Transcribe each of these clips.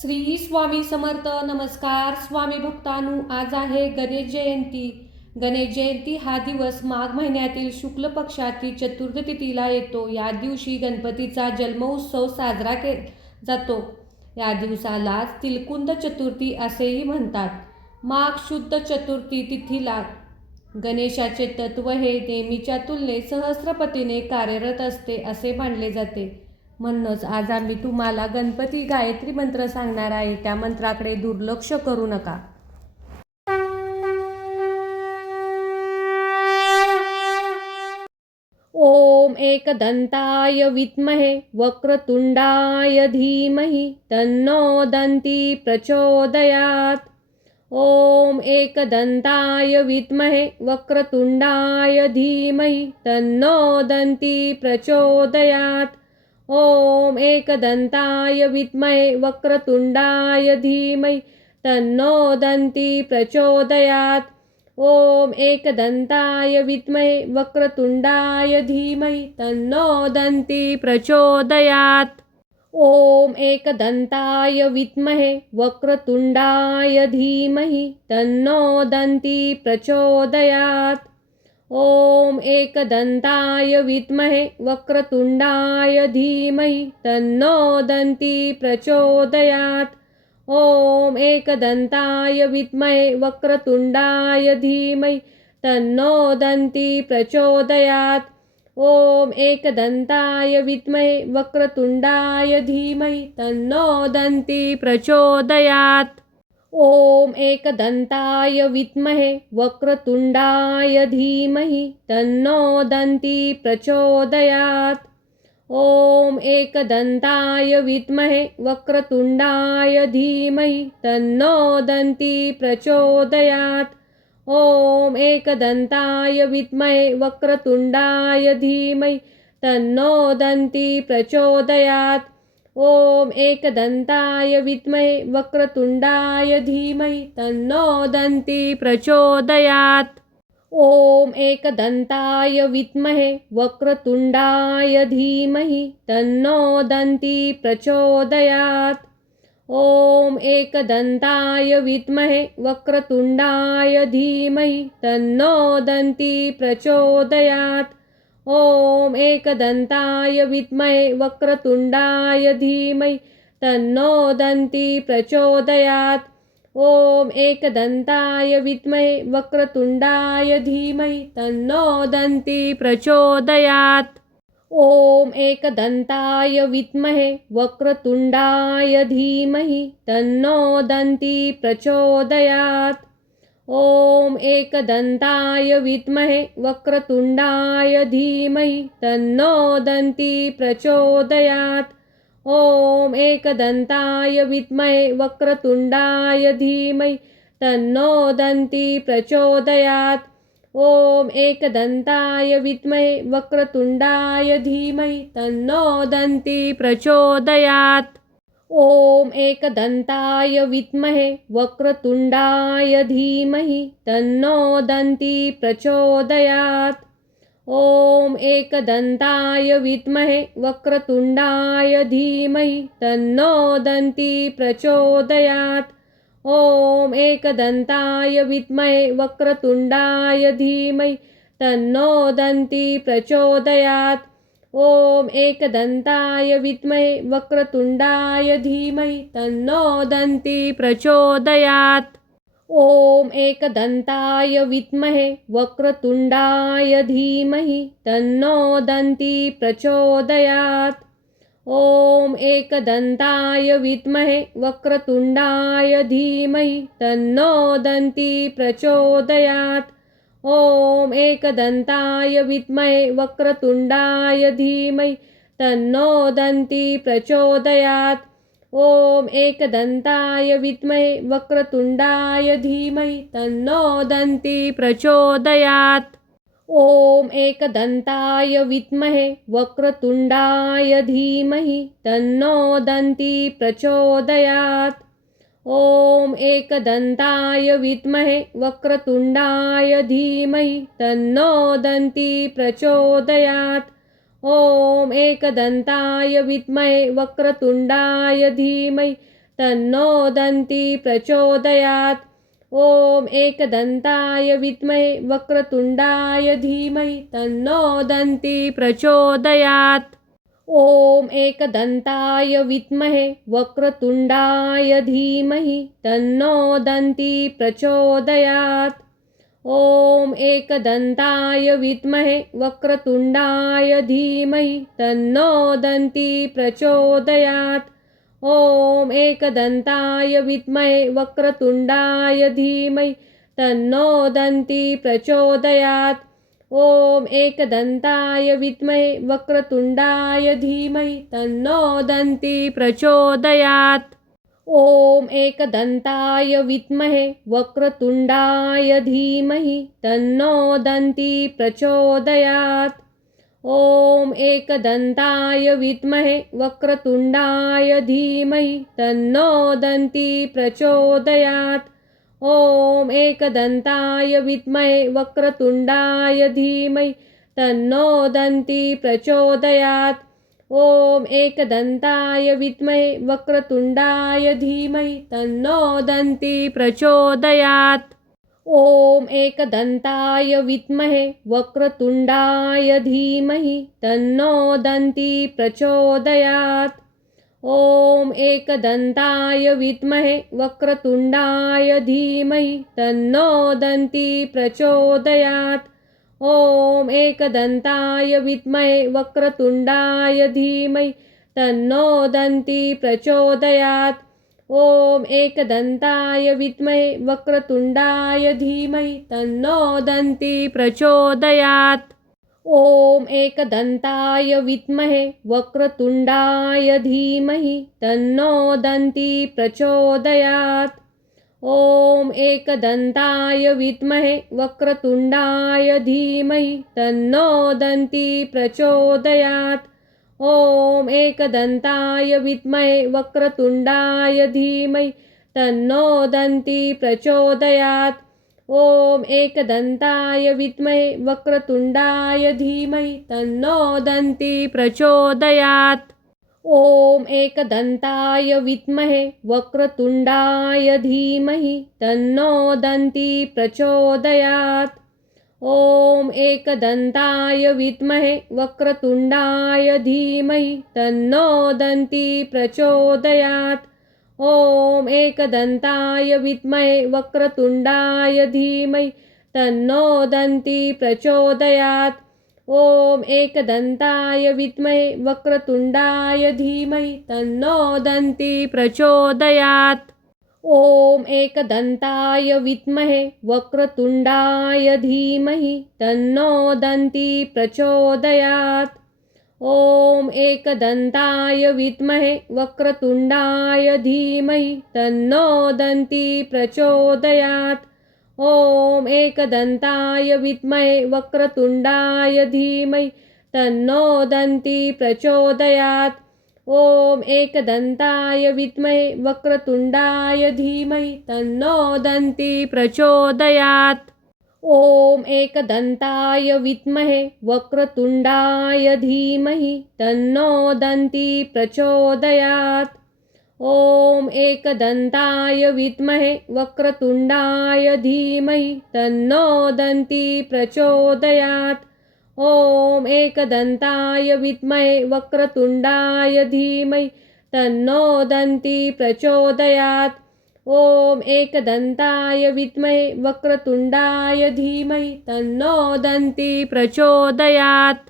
श्री स्वामी समर्थ. नमस्कार स्वामी भक्तांनो, आज आहे गणेश जयंती. गणेश जयंती हा दिवस माघ महिन्यातील शुक्ल पक्षातील चतुर्थ तिथीला येतो. या दिवशी गणपतीचा जन्मोत्सव साजरा केला जातो. या दिवसालाच तिलकुंद चतुर्थी असेही म्हणतात. माघ शुद्ध चतुर्थी तिथीला गणेशाचे तत्व हे नेहमीच्या तुलनेत सहस्रपटीने कार्यरत असते असे मानले जाते. म्हणूनच आज आम्ही तुम्हाला गणपती गायत्री मंत्र सांगणार आहे. त्या मंत्राकडे दुर्लक्ष करू नका. ओम एकदंताय विद्महे वक्रतुंडाय धीमहि तन्नो दन्ती प्रचोदयात्. ओम एकदंताय विद्महे वक्रतुंडाय धीमहि तन्नो दन्ती प्रचोदयात्. ओम एकदंताय विद्महे वक्रतुंडाय धीमहि तन्नो दन्ती प्रचोदयात्. ओम एकदंताय विद्महे वक्रतुंडाय धीमहि तन्नो दन्ती प्रचोदयात्. ओम एकदंताय विद्महे वक्रतुंडाय धीमहि तन्नो दन्ती प्रचोदयात्. ओम एकदंताय विद्महे वक्रतुंडाय धीमहि तन्नो दन्ती प्रचोदयात्. ओम एकदंताय विद्महे वक्रतुंडाय धीमहि तन्नो दन्ती प्रचोदयात्. ओम एकदंताय विद्महे वक्रतुंडाय धीमहि तन्नो दन्ती प्रचोदयात्. ओम एकदंताय विद्महे वक्रतुंडाय धीमहि तन्नो दन्ती प्रचोदयात्. ओम एकदंताय विद्महे वक्रतुंडाय धीमहि तन्नो दन्ती प्रचोदयात्. ओम एकदंताय विद्महे वक्रतुंडाय धीमहि तन्नो दन्ती प्रचोदयात्. ओम एकदंताय विद्महे वक्रतुंडाय धीमहि तन्नो दन्ती प्रचोदयात्. ओम एकदंताय विद्महे वक्रतुंडाय धीमहि तन्नो दन्ती प्रचोदयात्. ओम एकदंताय विद्महे वक्रतुंडाय धीमहि तन्नो दन्ती प्रचोदयात्. ओम एकदंताय विद्महे वक्रतुंडाय धीमहि तन्नो दन्ती प्रचोदयात्. ओम एकदंताय विद्महे वक्रतुंडाय धीमहि तन्नो दन्ती प्रचोदयात्. ओम एकदंताय विद्महे वक्रतुंडाय धीमहि तन्नो दन्ती प्रचोदयात्. ओम एकदंताय विद्महे वक्रतुंडाय धीमहि तन्नो दन्ती प्रचोदयात्. ओम एकदंताय विद्महे वक्रतुंडाय धीमहि तन्नो दन्ती प्रचोदयात्. ओम एकदंताय विद्महे वक्रतुंडाय धीमहि तन्नो दन्ती प्रचोदयात्. ओम एकदंताय विद्महे वक्रतुंडाय धीमहि तन्नो दन्ती प्रचोदयात्. ओम एकदंताय विद्महे वक्रतुंडाय धीमहि तन्नो दन्ती प्रचोदयात्. ओम एकदंताय विद्महे वक्रतुंडाय धीमहि तन्नो दन्ती प्रचोदयात्. ओम एकदंताय विद्महे वक्रतुंडाय धीमहि तन्नो दन्ती प्रचोदयात्. ओम एकदंताय विद्महे वक्रतुंडाय धीमहि तन्नो दन्ती प्रचोदयात्. ओम एकदंताय विद्महे वक्रतुंडाय धीमहि तन्नो दन्ती प्रचोदयात्. ओम एकदंताय विद्महे वक्रतुंडाय धीमहि तन्नो दन्ती प्रचोदयात्. ओम एकदंताय विद्महे वक्रतुंडाय धीमहि तन्नो दन्ती प्रचोदयात्. ओम एकदंताय विद्महे वक्रतुंडाय धीमहि तन्नो दन्ती प्रचोदयात्. ओम एकदंताय विद्महे वक्रतुंडाय धीमहि तन्नो दन्ती प्रचोदयात्. ओम एकदंताय विद्महे वक्रतुंडाय धीमहि तन्नो दन्ती प्रचोदयात्। ॐ एकदन्ताय विद्महे वक्रतुण्डाय धीमहि तन्नो दन्ती प्रचोदयात्। ॐ एकदन्ताय विद्महे वक्रतुण्डाय धीमहि तन्नो दन्ती प्रचोदयात्। ॐ एकदन्ताय विद्महे वक्रतुण्डाय धीमहि तन्नो दन्ती प्रचोदयात्। ॐ एकदन्ताय विद्महे वक्रतुण्डाय धीमहि तन्नो दन्ती प्रचोदयात्। ॐ एकदन्ताय विद्महे वक्रतुण्डाय धीमहि तन्नो दन्ती प्रचोदयात्। ॐ एकदन्ताय विद्महे वक्रतुण्डाय धीमहि तन्नो दन्ती प्रचोदयात्। ॐ एकदन्ताय विद्महे वक्रतुण्डाय धीमहि तन्नो दन्ती प्रचोदयात्। ॐ एकदन्ताय विद्महे वक्रतुण्डाय धीमहि तन्नो दन्ती प्रचोदयात्। ॐ एकदन्ताय विद्महे वक्रतुण्डाय धीमहि तन्नो दन्ती प्रचोदयात्। ॐ एकदन्ताय विद्महे वक्रतुण्डाय धीमहि तन्नो दन्ती प्रचोदयात्। ॐ एकदन्ताय विद्महे वक्रतुण्डाय धीमहि तन्नो दन्ती प्रचोदयात्। ॐ एकदन्ताय विद्महे वक्रतुण्डाय धीमहि तन्नो दन्ती प्रचोदयात्। ॐ एकदन्ताय विद्महे वक्रतुण्डाय धीमहि तन्नो दन्ती प्रचोदयात्। ॐ एकदन्ताय विद्महे वक्रतुण्डाय धीमहि तन्नो दन्ती प्रचोदयात्। ॐ एकदन्ताय विद्महे वक्रतुण्डाय धीमहि तन्नो दन्ती प्रचोदयात्। ॐ एकदन्ताय विद्महे वक्रतुण्डाय धीमहि तन्नो दन्ती प्रचोदयात्। ॐ एकदन्ताय विद्महे वक्रतुण्डाय धीमहि तन्नो दन्ती प्रचोदयात्। ॐ एकदन्ताय विद्महे वक्रतुण्डाय धीमहि तन्नो दन्ती प्रचोदयात्। ॐ एकदन्ताय विद्महे वक्रतुण्डाय धीमहि तन्नो दन्ती प्रचोदयात्। ॐ एकदन्ताय विद्महे वक्रतुण्डाय धीमहि तन्नो दन्ती प्रचोदयात्। ॐ एकदन्ताय विद्महे वक्रतुण्डाय धीमहि तन्नो दन्ती प्रचोदयात्। ॐ एकदन्ताय विद्महे वक्रतुण्डाय धीमहि तन्नो दन्ती प्रचोदयात्। ॐ एकदन्ताय विद्महे वक्रतुण्डाय धीमहि तन्नो दन्ती प्रचोदयात्। ॐ एकदन्ताय विद्महे वक्रतुण्डाय धीमहि तन्नो दन्ती प्रचोदयात्। ॐ एकदन्ताय विद्महे वक्रतुण्डाय धीमहि तन्नो दन्ती प्रचोदयात्। ॐ एकदन्ताय विद्महे वक्रतुण्डाय धीमहि तन्नो दन्ती प्रचोदयात्। ॐ एकदन्ताय विद्महे वक्रतुण्डाय धीमहि तन्नो दन्ती प्रचोदयात्। ॐ एकदन्ताय विद्महे वक्रतुण्डाय धीमहि तन्नो दन्ती प्रचोदयात्। ॐ एकदन्ताय विद्महे वक्रतुण्डाय धीमहि तन्नो दन्ती प्रचोदयात्।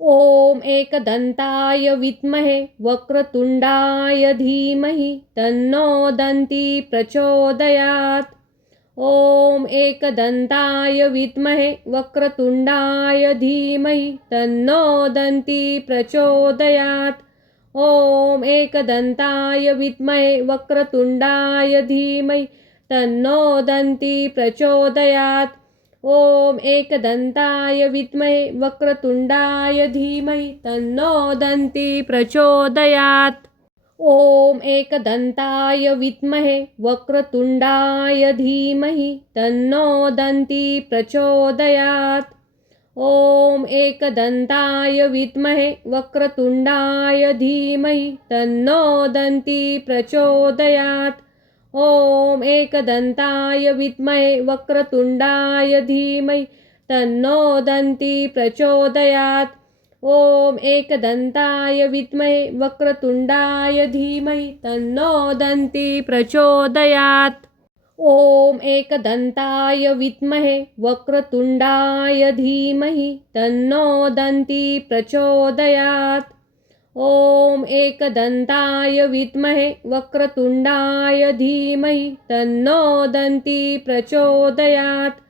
ॐ एकदन्ताय विद्महे वक्रतुण्डाय धीमहि तन्नो दन्ती प्रचोदयात्। ॐ एकदन्ताय विद्महे वक्रतुण्डाय धीमहि तन्नो दन्ती प्रचोदयात्। ॐ एकदन्ताय विद्महे वक्रतुण्डाय धीमहि तन्नो दन्ती प्रचोदयात्। ॐ एकदन्ताय विद्महे वक्रतुण्डाय धीमहि तन्नो दन्ती प्रचोदयात्। ॐ एकदन्ताय विद्महे वक्रतुण्डाय धीमहि तन्नो दन्ती प्रचोदयात्। ॐ एकदन्ताय विद्महे वक्रतुण्डाय धीमहि तन्नो दन्ती प्रचोदयात्। ॐ एकदन्ताय विद्महे वक्रतुण्डाय धीमहि तन्नो दन्ती प्रचोदयात्। ॐ एकदन्ताय विद्महे वक्रतुण्डाय धीमहि तन्नो दन्ती प्रचोदयात्। ॐ एकदन्ताय विद्महे वक्रतुण्डाय धीमहि तन्नो दन्ती प्रचोदयात्। ॐ एकदन्ताय विद्महे वक्रतुण्डाय धीमहि तन्नो दन्ती प्रचोदयात्।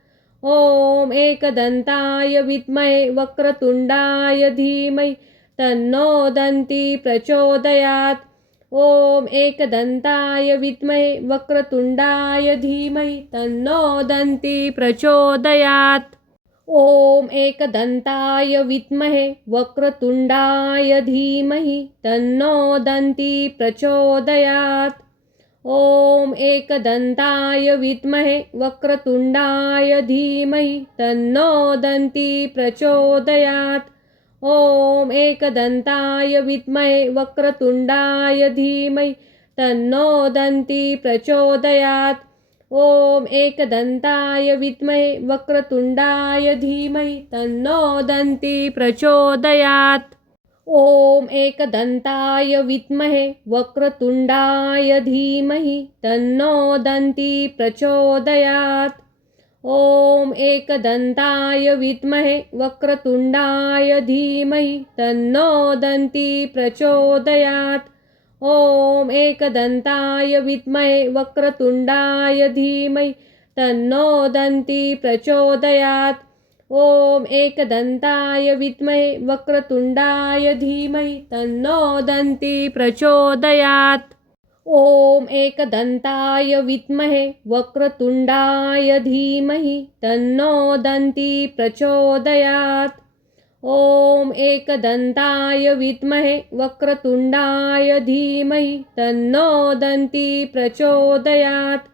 ॐ एकदन्ताय विद्महे वक्रतुण्डाय धीमहि तन्नो दन्ती प्रचोदयात्। ॐ एकदन्ताय विद्महे वक्रतुण्डाय धीमहि तन्नो दन्ती प्रचोदयात्। ॐ एकदन्ताय विद्महे वक्रतुण्डाय धीमहि तन्नो दन्ती प्रचोदयात्। ॐ एकदन्ताय विद्महे वक्रतुण्डाय धीमहि तन्नो दन्ती प्रचोदयात्। ॐ एकदन्ताय विद्महे वक्रतुण्डाय धीमहि तन्नो दन्ती प्रचोदयात्। ॐ एकदन्ताय विद्महे वक्रतुण्डाय धीमहि तन्नो दन्ती प्रचोदयात्। ॐ एकदन्ताय विद्महे वक्रतुण्डाय धीमहि तन्नो दन्ती प्रचोदयात्। ॐ एकदन्ताय विद्महे वक्रतुण्डाय धीमहि तन्नो दन्ती प्रचोदयात्। ॐ एकदन्ताय विद्महे वक्रतुण्डाय धीमहि तन्नो दन्ती प्रचोदयात्। ॐ एकदन्ताय विद्महे वक्रतुण्डाय धीमहि तन्नो दन्ती प्रचोदयात्। ॐ एकदन्ताय विद्महे वक्रतुण्डाय धीमहि तन्नो दन्ती प्रचोदयात्। ॐ एकदन्ताय विद्महे वक्रतुण्डाय धीमहि तन्नो दन्ती प्रचोदयात्।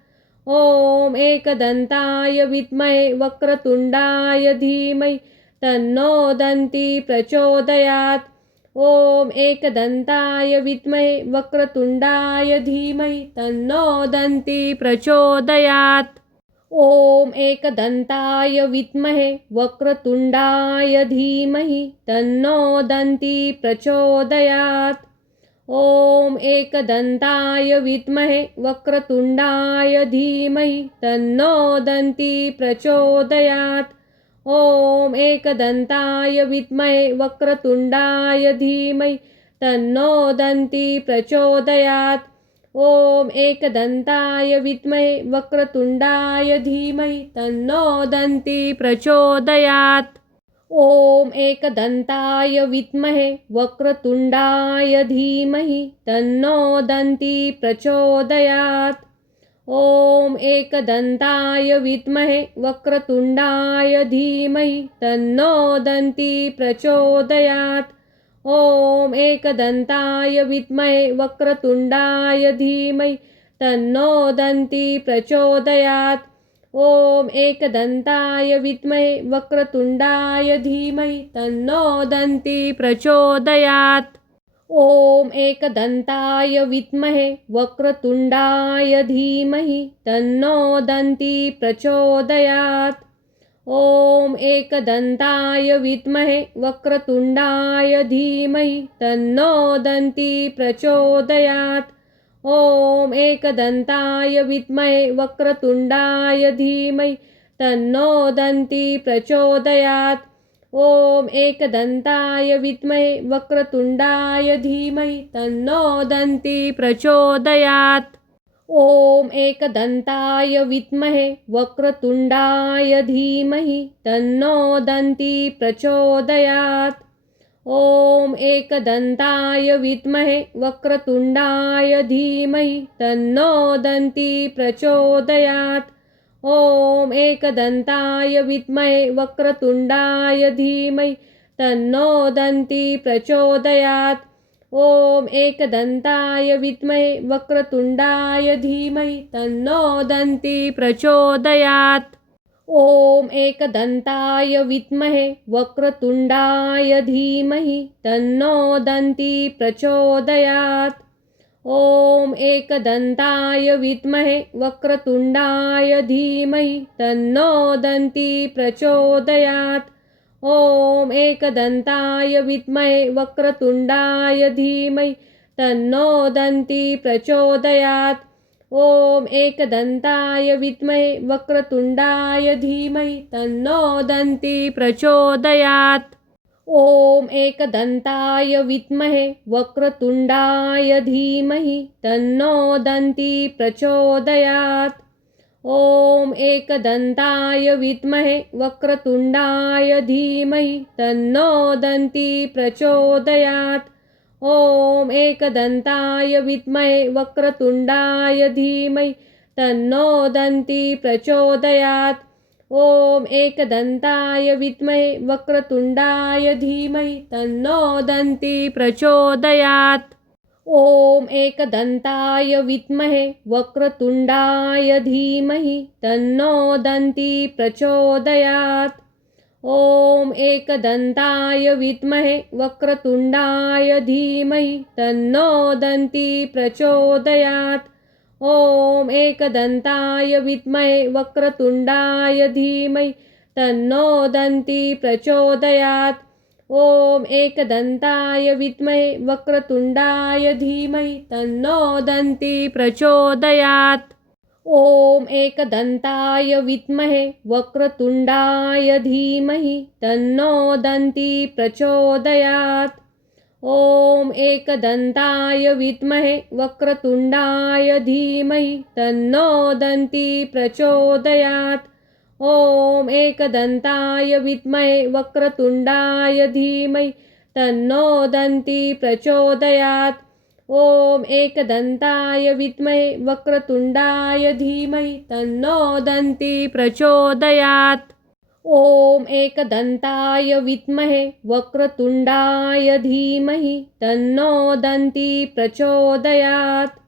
ॐ एकदन्ताय विद्महे वक्रतुण्डाय धीमहि तन्नो दन्ती प्रचोदयात्। ॐ एकदन्ताय विद्महे वक्रतुण्डाय धीमहि तन्नो दन्ती प्रचोदयात्। ॐ एकदन्ताय विद्महे वक्रतुण्डाय धीमहि तन्नो दन्ती प्रचोदयात्। ॐ एकदन्ताय विद्महे वक्रतुण्डाय धीमहि तन्नो दन्ती प्रचोदयात्। ॐ एकदन्ताय विद्महे वक्रतुण्डाय धीमहि तन्नो दन्ती प्रचोदयात्। ॐ एकदन्ताय विद्महे वक्रतुण्डाय धीमहि तन्नो दन्ती प्रचोदयात्। ॐ एकदन्ताय विद्महे वक्रतुण्डाय धीमहि तन्नो दन्ती प्रचोदयात्। ॐ एकदन्ताय विद्महे वक्रतुण्डाय धीमहि तन्नो दन्ती प्रचोदयात्। ॐ एकदन्ताय विद्महे वक्रतुण्डाय धीमहि तन्नो दन्ती प्रचोदयात्। ॐ एकदन्ताय विद्महे वक्रतुण्डाय धीमहि तन्नो दन्ती प्रचोदयात्। ॐ एकदन्ताय विद्महे वक्रतुण्डाय धीमहि तन्नो दन्ती प्रचोदयात्। ॐ एकदन्ताय विद्महे वक्रतुण्डाय धीमहि तन्नो दन्ती प्रचोदयात्। ॐ एकदन्ताय विद्महे वक्रतुण्डाय धीमहि तन्नो दन्ती प्रचोदयात्। ॐ एकदन्ताय विद्महे वक्रतुण्डाय धीमहि तन्नो दन्ती प्रचोदयात्। ॐ एकदन्ताय विद्महे वक्रतुण्डाय धीमहि तन्नो दन्ती प्रचोदयात्। ॐ एकदन्ताय विद्महे वक्रतुण्डाय धीमहि तन्नो दन्ती प्रचोदयात्। ॐ एकदन्ताय विद्महे वक्रतुण्डाय धीमहि तन्नो दन्ती प्रचोदयात्। ॐ एकदन्ताय विद्महे वक्रतुण्डाय धीमहि तन्नो दन्ती प्रचोदयात्। ॐ एकदन्ताय विद्महे वक्रतुण्डाय धीमहि तन्नो दन्ती प्रचोदयात्। ॐ एकदन्ताय विद्महे वक्रतुण्डाय धीमहि तन्नो दन्ती प्रचोदयात्। ॐ एकदन्ताय विद्महे वक्रतुण्डाय धीमहि तन्नो दन्ती प्रचोदयात्। ॐ एकदन्ताय विद्महे वक्रतुण्डाय धीमहि तन्नो दन्ती प्रचोदयात्। ॐ एकदन्ताय विद्महे वक्रतुण्डाय धीमहि तन्नो दन्ती प्रचोदयात्। ॐ एकदन्ताय विद्महे वक्रतुण्डाय धीमहि तन्नो दन्ती प्रचोदयात्। ॐ एकदन्ताय विद्महे वक्रतुण्डाय धीमहि तन्नो दन्ती प्रचोदयात्। ॐ एकदन्ताय विद्महे वक्रतुण्डाय धीमहि तन्नो दन्ती प्रचोदयात्। ॐ एकदन्ताय विद्महे वक्रतुण्डाय धीमहि तन्नो दन्ती प्रचोदयात्। ॐ एकदन्ताय विद्महे वक्रतुण्डाय धीमहि तन्नो दन्ती प्रचोदयात्। ॐ एकदन्ताय विद्महे वक्रतुण्डाय धीमहि तन्नो दन्ती प्रचोदयात्। ॐ एकदन्ताय विद्महे वक्रतुण्डाय धीमहि तन्नो दन्ती प्रचोदयात्। ॐ एकदन्ताय विद्महे वक्रतुण्डाय धीमहि तन्नो दन्ती प्रचोदयात्। ॐ एकदन्ताय विद्महे वक्रतुण्डाय धीमहि तन्नो दन्ती प्रचोदयात्। ॐ एकदन्ताय विद्महे वक्रतुण्डाय धीमहि तन्नो दन्ती प्रचोदयात्। ॐ एकदन्ताय विद्महे वक्रतुण्डाय धीमहि तन्नो दन्ती प्रचोदयात्। ॐ एकदन्ताय विद्महे वक्रतुण्डाय धीमहि तन्नो दन्ती प्रचोदयात्।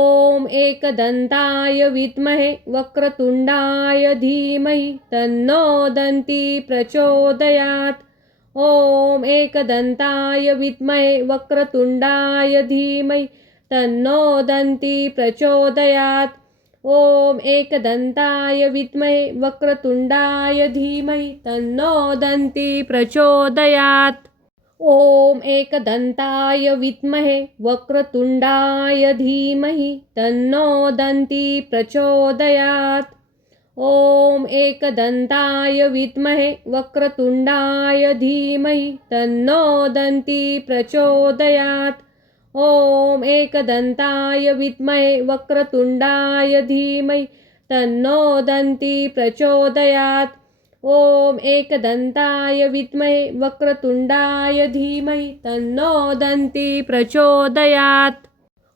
ॐ एकदन्ताय विद्महे वक्रतुण्डाय धीमहि तन्नो दन्ती प्रचोदयात्। ॐ एकदन्ताय विद्महे वक्रतुण्डाय धीमहि तन्नो दन्ती प्रचोदयात्। ॐ एकदन्ताय विद्महे वक्रतुण्डाय धीमहि तन्नो दन्ती प्रचोदयात्। ॐ एकदन्ताय विद्महे वक्रतुण्डाय धीमहि तन्नो दन्ती प्रचोदयात्। ॐ एकदन्ताय विद्महे वक्रतुण्डाय धीमहि तन्नो दन्ती प्रचोदयात्। ॐ एकदन्ताय विद्महे वक्रतुण्डाय धीमहि तन्नो दन्ती प्रचोदयात्। ॐ एकदन्ताय विद्महे वक्रतुण्डाय धीमहि तन्नो दन्ती प्रचोदयात्।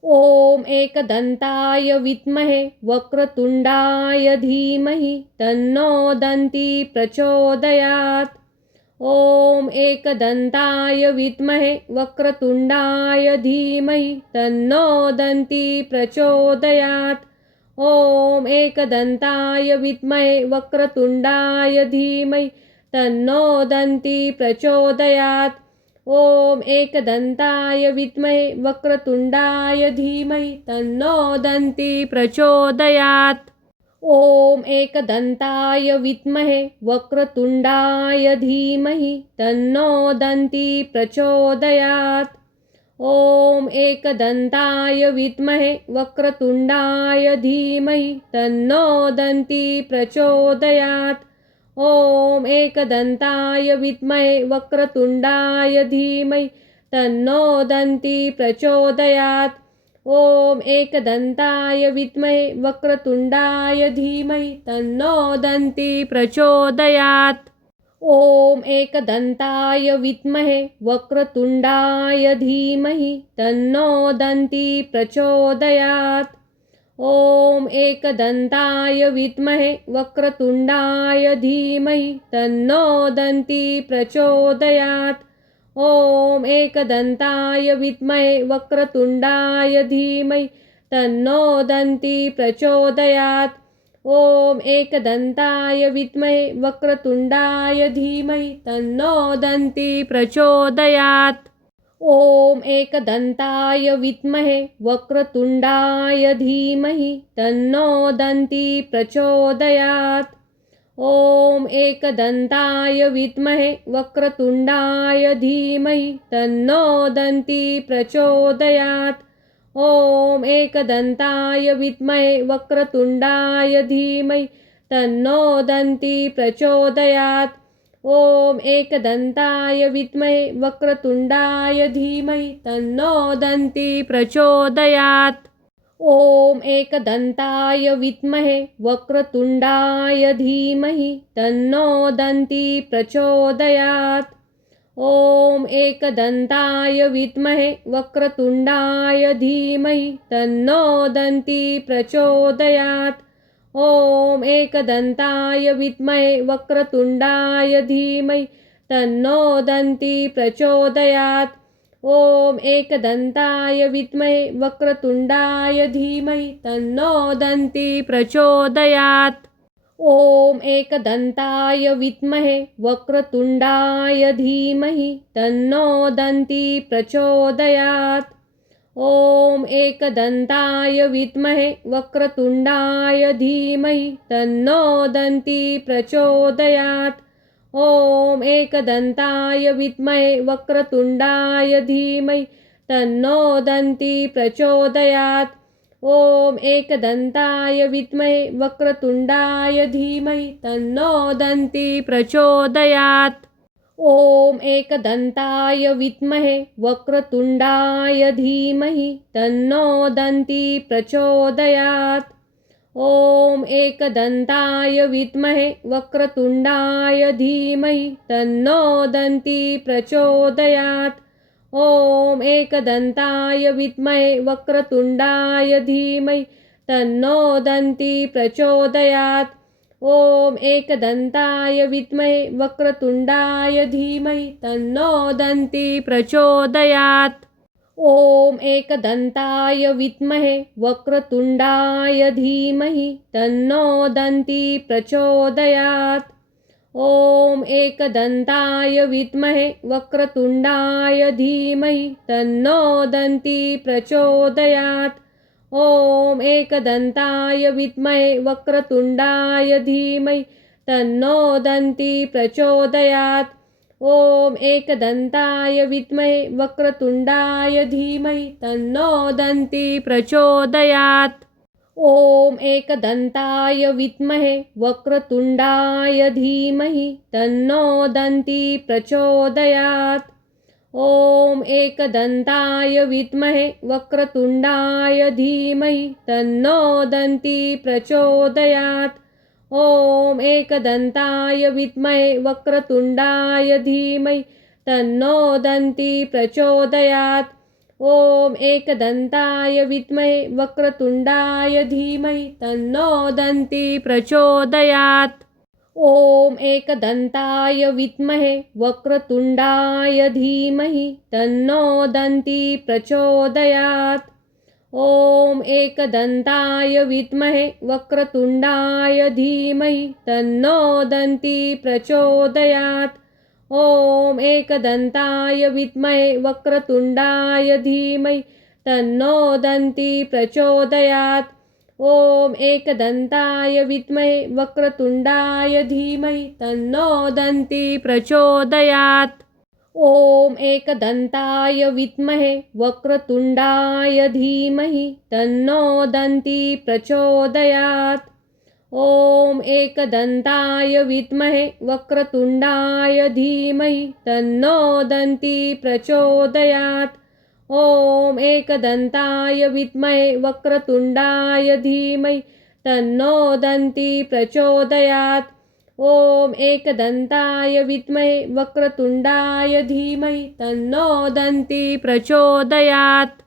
ॐ एकदन्ताय विद्महे वक्रतुण्डाय धीमहि तन्नो दन्ती प्रचोदयात्। ॐ एकदन्ताय विद्महे वक्रतुण्डाय धीमहि तन्नो दन्ती प्रचोदयात्। ॐ एकदन्ताय विद्महे वक्रतुण्डाय धीमहि तन्नो दन्ती प्रचोदयात्। ॐ एकदन्ताय विद्महे वक्रतुण्डाय धीमहि तन्नो दन्ती प्रचोदयात्। ॐ एकदन्ताय विद्महे वक्रतुण्डाय धीमहि तन्नो दन्ती प्रचोदयात्। ॐ एकदन्ताय विद्महे वक्रतुण्डाय धीमहि तन्नो दन्ती प्रचोदयात्। ॐ एकदन्ताय विद्महे वक्रतुण्डाय धीमहि तन्नो दन्ती प्रचोदयात्। ॐ एकदन्ताय विद्महे वक्रतुण्डाय धीमहि तन्नो दन्ती प्रचोदयात्। ॐ एकदन्ताय विद्महे वक्रतुण्डाय धीमहि तन्नो दन्ती प्रचोदयात्। ॐ एकदन्ताय विद्महे वक्रतुण्डाय धीमहि तन्नो दन्ती प्रचोदयात्। ॐ एकदन्ताय विद्महे वक्रतुण्डाय धीमहि तन्नो दन्ती प्रचोदयात्। ॐ एकदन्ताय विद्महे वक्रतुण्डाय धीमहि तन्नो दन्ती प्रचोदयात्। ॐ एकदन्ताय विद्महे वक्रतुण्डाय धीमहि तन्नो दन्ती प्रचोदयात्। ॐ एकदन्ताय विद्महे वक्रतुण्डाय धीमहि तन्नो दन्ती प्रचोदयात्। ॐ एकदन्ताय विद्महे वक्रतुण्डाय धीमहि तन्नो दन्ती प्रचोदयात्। ॐ एकदन्ताय विद्महे वक्रतुण्डाय धीमहि तन्नो दन्ती प्रचोदयात्। ॐ एकदन्ताय विद्महे वक्रतुण्डाय धीमहि तन्नो दन्ती प्रचोदयात्। ॐ एकदन्ताय विद्महे वक्रतुण्डाय धीमहि तन्नो दन्ती प्रचोदयात्। ॐ एकदन्ताय विद्महे वक्रतुण्डाय धीमहि तन्नो दन्ती प्रचोदयात्। ॐ एकदन्ताय विद्महे वक्रतुण्डाय धीमहि तन्नो दन्ती प्रचोदयात्। ॐ एकदन्ताय विद्महे वक्रतुण्डाय धीमहि तन्नो दन्ती प्रचोदयात्। ॐ एकदन्ताय विद्महे वक्रतुण्डाय धीमहि तन्नो दन्ती प्रचोदयात्। ॐ एकदन्ताय विद्महे वक्रतुण्डाय धीमहि तन्नो दन्ती प्रचोदयात्। ॐ एकदन्ताय विद्महे वक्रतुण्डाय धीमहि तन्नो दन्ती प्रचोदयात्। ॐ एकदन्ताय विद्महे वक्रतुण्डाय धीमहि तन्नो दन्ती प्रचोदयात्। ॐ एकदन्ताय विद्महे वक्रतुण्डाय धीमहि तन्नो दन्ती प्रचोदयात्। ॐ एकदन्ताय विद्महे वक्रतुण्डाय धीमहि तन्नो दन्ती प्रचोदयात्। ॐ एकदन्ताय विद्महे वक्रतुण्डाय धीमहि तन्नो दन्ती प्रचोदयात्। ॐ एकदन्ताय विद्महे वक्रतुण्डाय धीमहि तन्नो दन्ती प्रचोदयात्। ॐ एकदन्ताय विद्महे वक्रतुण्डाय धीमहि तन्नो दन्ती प्रचोदयात्। ॐ एकदन्ताय विद्महे वक्रतुण्डाय धीमहि तन्नो दन्ती प्रचोदयात्। ॐ एकदन्ताय विद्महे वक्रतुण्डाय धीमहि तन्नो दन्ती प्रचोदयात्। ॐ एकदन्ताय विद्महे वक्रतुण्डाय धीमहि तन्नो दन्ती प्रचोदयात्। ॐ एकदन्ताय विद्महे वक्रतुण्डाय धीमहि तन्नो दन्ती प्रचोदयात्। ॐ एकदन्ताय विद्महे वक्रतुण्डाय धीमहि तन्नो दन्ती प्रचोदयात्। ॐ एकदन्ताय विद्महे वक्रतुण्डाय धीमहि तन्नो दन्ती प्रचोदयात्। ॐ एकदन्ताय विद्महे वक्रतुण्डाय धीमहि तन्नो दन्ती प्रचोदयात्। ॐ एकदन्ताय विद्महे वक्रतुण्डाय धीमहि तन्नो दन्ती प्रचोदयात्। ॐ एकदन्ताय विद्महे वक्रतुण्डाय धीमहि तन्नो दन्ती प्रचोदयात्। ॐ एकदन्ताय विद्महे वक्रतुण्डाय धीमहि तन्नो दन्ती प्रचोदयात्। ॐ एकदन्ताय विद्महे वक्रतुण्डाय धीमहि तन्नो दन्ती प्रचोदयात्। ॐ एकदन्ताय विद्महे वक्रतुण्डाय धीमहि तन्नो दन्ती प्रचोदयात्। ॐ एकदन्ताय विद्महे वक्रतुण्डाय धीमहि तन्नो दन्ती प्रचोदयात्। ॐ एकदन्ताय विद्महे वक्रतुण्डाय धीमहि तन्नो दन्ती प्रचोदयात्।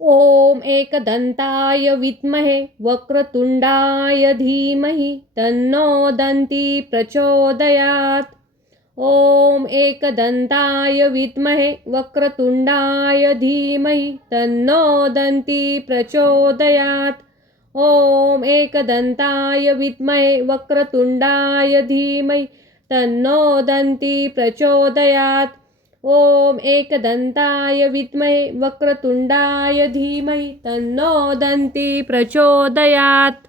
ॐ एकदन्ताय विद्महे वक्रतुण्डाय धीमहि तन्नो दन्ती प्रचोदयात्। ॐ एकदन्ताय विद्महे वक्रतुण्डाय धीमहि तन्नो दन्ती प्रचोदयात्। ॐ एकदन्ताय विद्महे वक्रतुण्डाय धीमहि तन्नो दन्ती प्रचोदयात्। ॐ एकदन्ताय विद्महे वक्रतुण्डाय धीमहि तन्नो दन्ती प्रचोदयात्।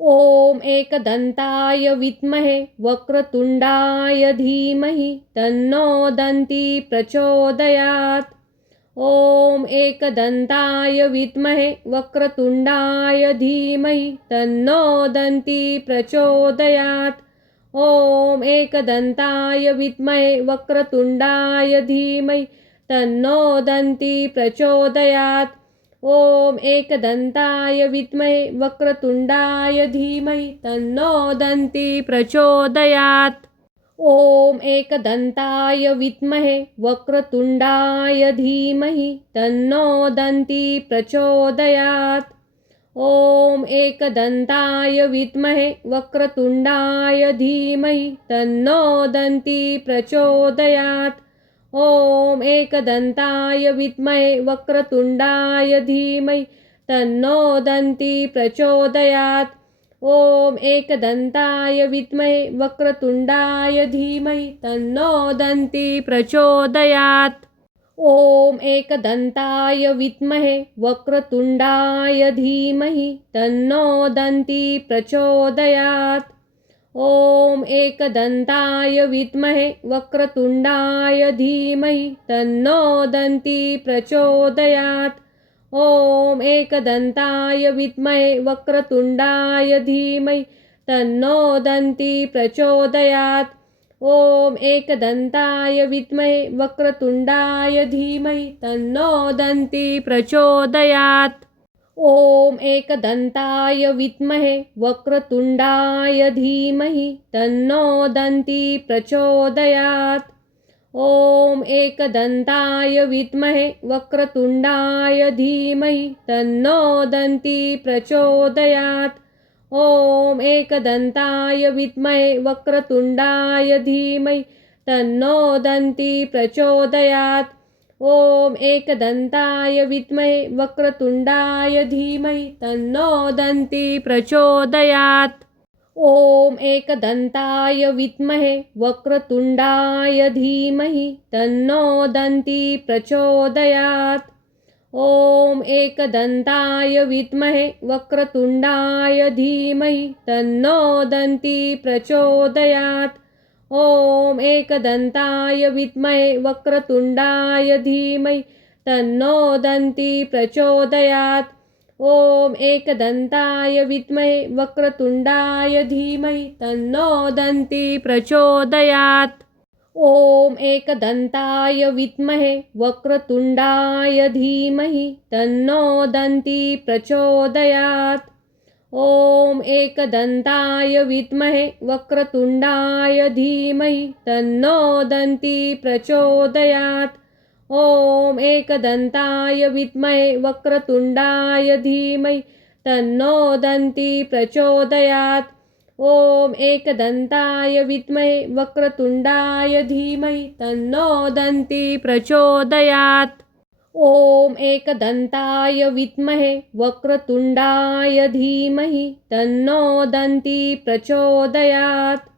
ॐ एकदन्ताय विद्महे वक्रतुण्डाय धीमहि तन्नो दन्ती प्रचोदयात्। ॐ एकदन्ताय विद्महे वक्रतुण्डाय धीमहि तन्नो दन्ती प्रचोदयात्। ॐ एकदन्ताय विद्महे वक्रतुण्डाय धीमहि तन्नो दन्ती प्रचोदयात्। ॐ एकदन्ताय विद्महे वक्रतुण्डाय धीमहि तन्नो दन्ती प्रचोदयात्। ॐ एकदन्ताय विद्महे वक्रतुण्डाय धीमहि तन्नो दन्ती प्रचोदयात्। ॐ एकदन्ताय विद्महे वक्रतुण्डाय धीमहि तन्नो दन्ती प्रचोदयात्। ॐ एकदन्ताय विद्महे वक्रतुण्डाय धीमहि तन्नो दन्ती प्रचोदयात्। ॐ एकदन्ताय विद्महे वक्रतुण्डाय धीमहि तन्नो दन्ती प्रचोदयात्। ॐ एकदन्ताय विद्महे वक्रतुण्डाय धीमहि तन्नो दन्ती प्रचोदयात्। ॐ एकदन्ताय विद्महे वक्रतुण्डाय धीमहि तन्नो दन्ती प्रचोदयात्। ॐ एकदन्ताय विद्महे वक्रतुण्डाय धीमहि तन्नो दन्ती प्रचोदयात्। ॐ एकदन्ताय विद्महे वक्रतुण्डाय धीमहि तन्नो दन्ती प्रचोदयात्। ॐ एकदन्ताय विद्महे वक्रतुण्डाय धीमहि तन्नो दन्ती प्रचोदयात्। ॐ एकदन्ताय विद्महे वक्रतुण्डाय धीमहि तन्नो दन्ती प्रचोदयात्। ॐ एकदन्ताय विद्महे वक्रतुण्डाय धीमहि तन्नो दन्ती प्रचोदयात्। ॐ एकदन्ताय विद्महे वक्रतुण्डाय धीमहि तन्नो दन्ती प्रचोदयात्। ॐ एकदन्ताय विद्महे वक्रतुण्डाय धीमहि तन्नो दन्ती प्रचोदयात्। ॐ एकदन्ताय विद्महे वक्रतुण्डाय धीमहि तन्नो दन्ती प्रचोदयात्। ॐ एकदन्ताय विद्महे वक्रतुण्डाय धीमहि तन्नो दन्ती प्रचोदयात्। ॐ एकदन्ताय विद्महे वक्रतुण्डाय धीमहि तन्नो दन्ती प्रचोदयात्। ॐ एकदन्ताय विद्महे वक्रतुण्डाय धीमहि तन्नो दन्ती प्रचोदयात्। ॐ एकदन्ताय विद्महे वक्रतुण्डाय धीमहि तन्नो दन्ती प्रचोदयात्। ॐ एकदन्ताय विद्महे वक्रतुण्डाय धीमहि तन्नो दन्ती प्रचोदयात्। ॐ एकदन्ताय विद्महे वक्रतुण्डाय धीमहि तन्नो दन्ती प्रचोदयात्। ॐ एकदन्ताय विद्महे वक्रतुण्डाय धीमहि तन्नो दन्ती प्रचोदयात्।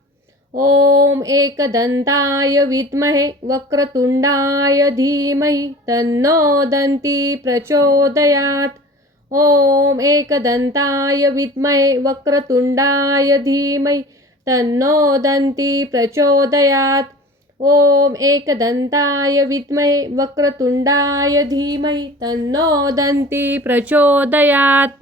ॐ एकदन्ताय विद्महे वक्रतुण्डाय धीमहि तन्नो दन्ती प्रचोदयात्। ॐ एकदन्ताय विद्महे वक्रतुण्डाय धीमहि तन्नो दन्ती प्रचोदयात्। ॐ एकदन्ताय विद्महे वक्रतुण्डाय धीमहि तन्नो दन्ती प्रचोदयात्।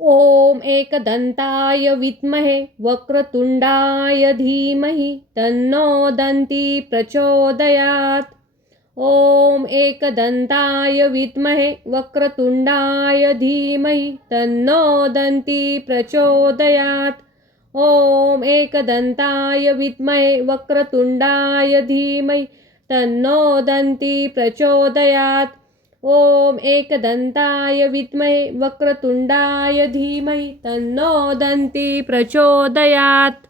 ॐ एकदन्ताय विद्महे वक्रतुण्डाय धीमहि तन्नो दन्ती प्रचोदयात्। ॐ एकदन्ताय विद्महे वक्रतुण्डाय धीमहि तन्नो दन्ती प्रचोदयात्। ॐ एकदन्ताय विद्महे वक्रतुण्डाय धीमहि तन्नो दन्ती प्रचोदयात्। ॐ एकदन्ताय विद्महे वक्रतुण्डाय धीमहि तन्नो दन्ती प्रचोदयात्।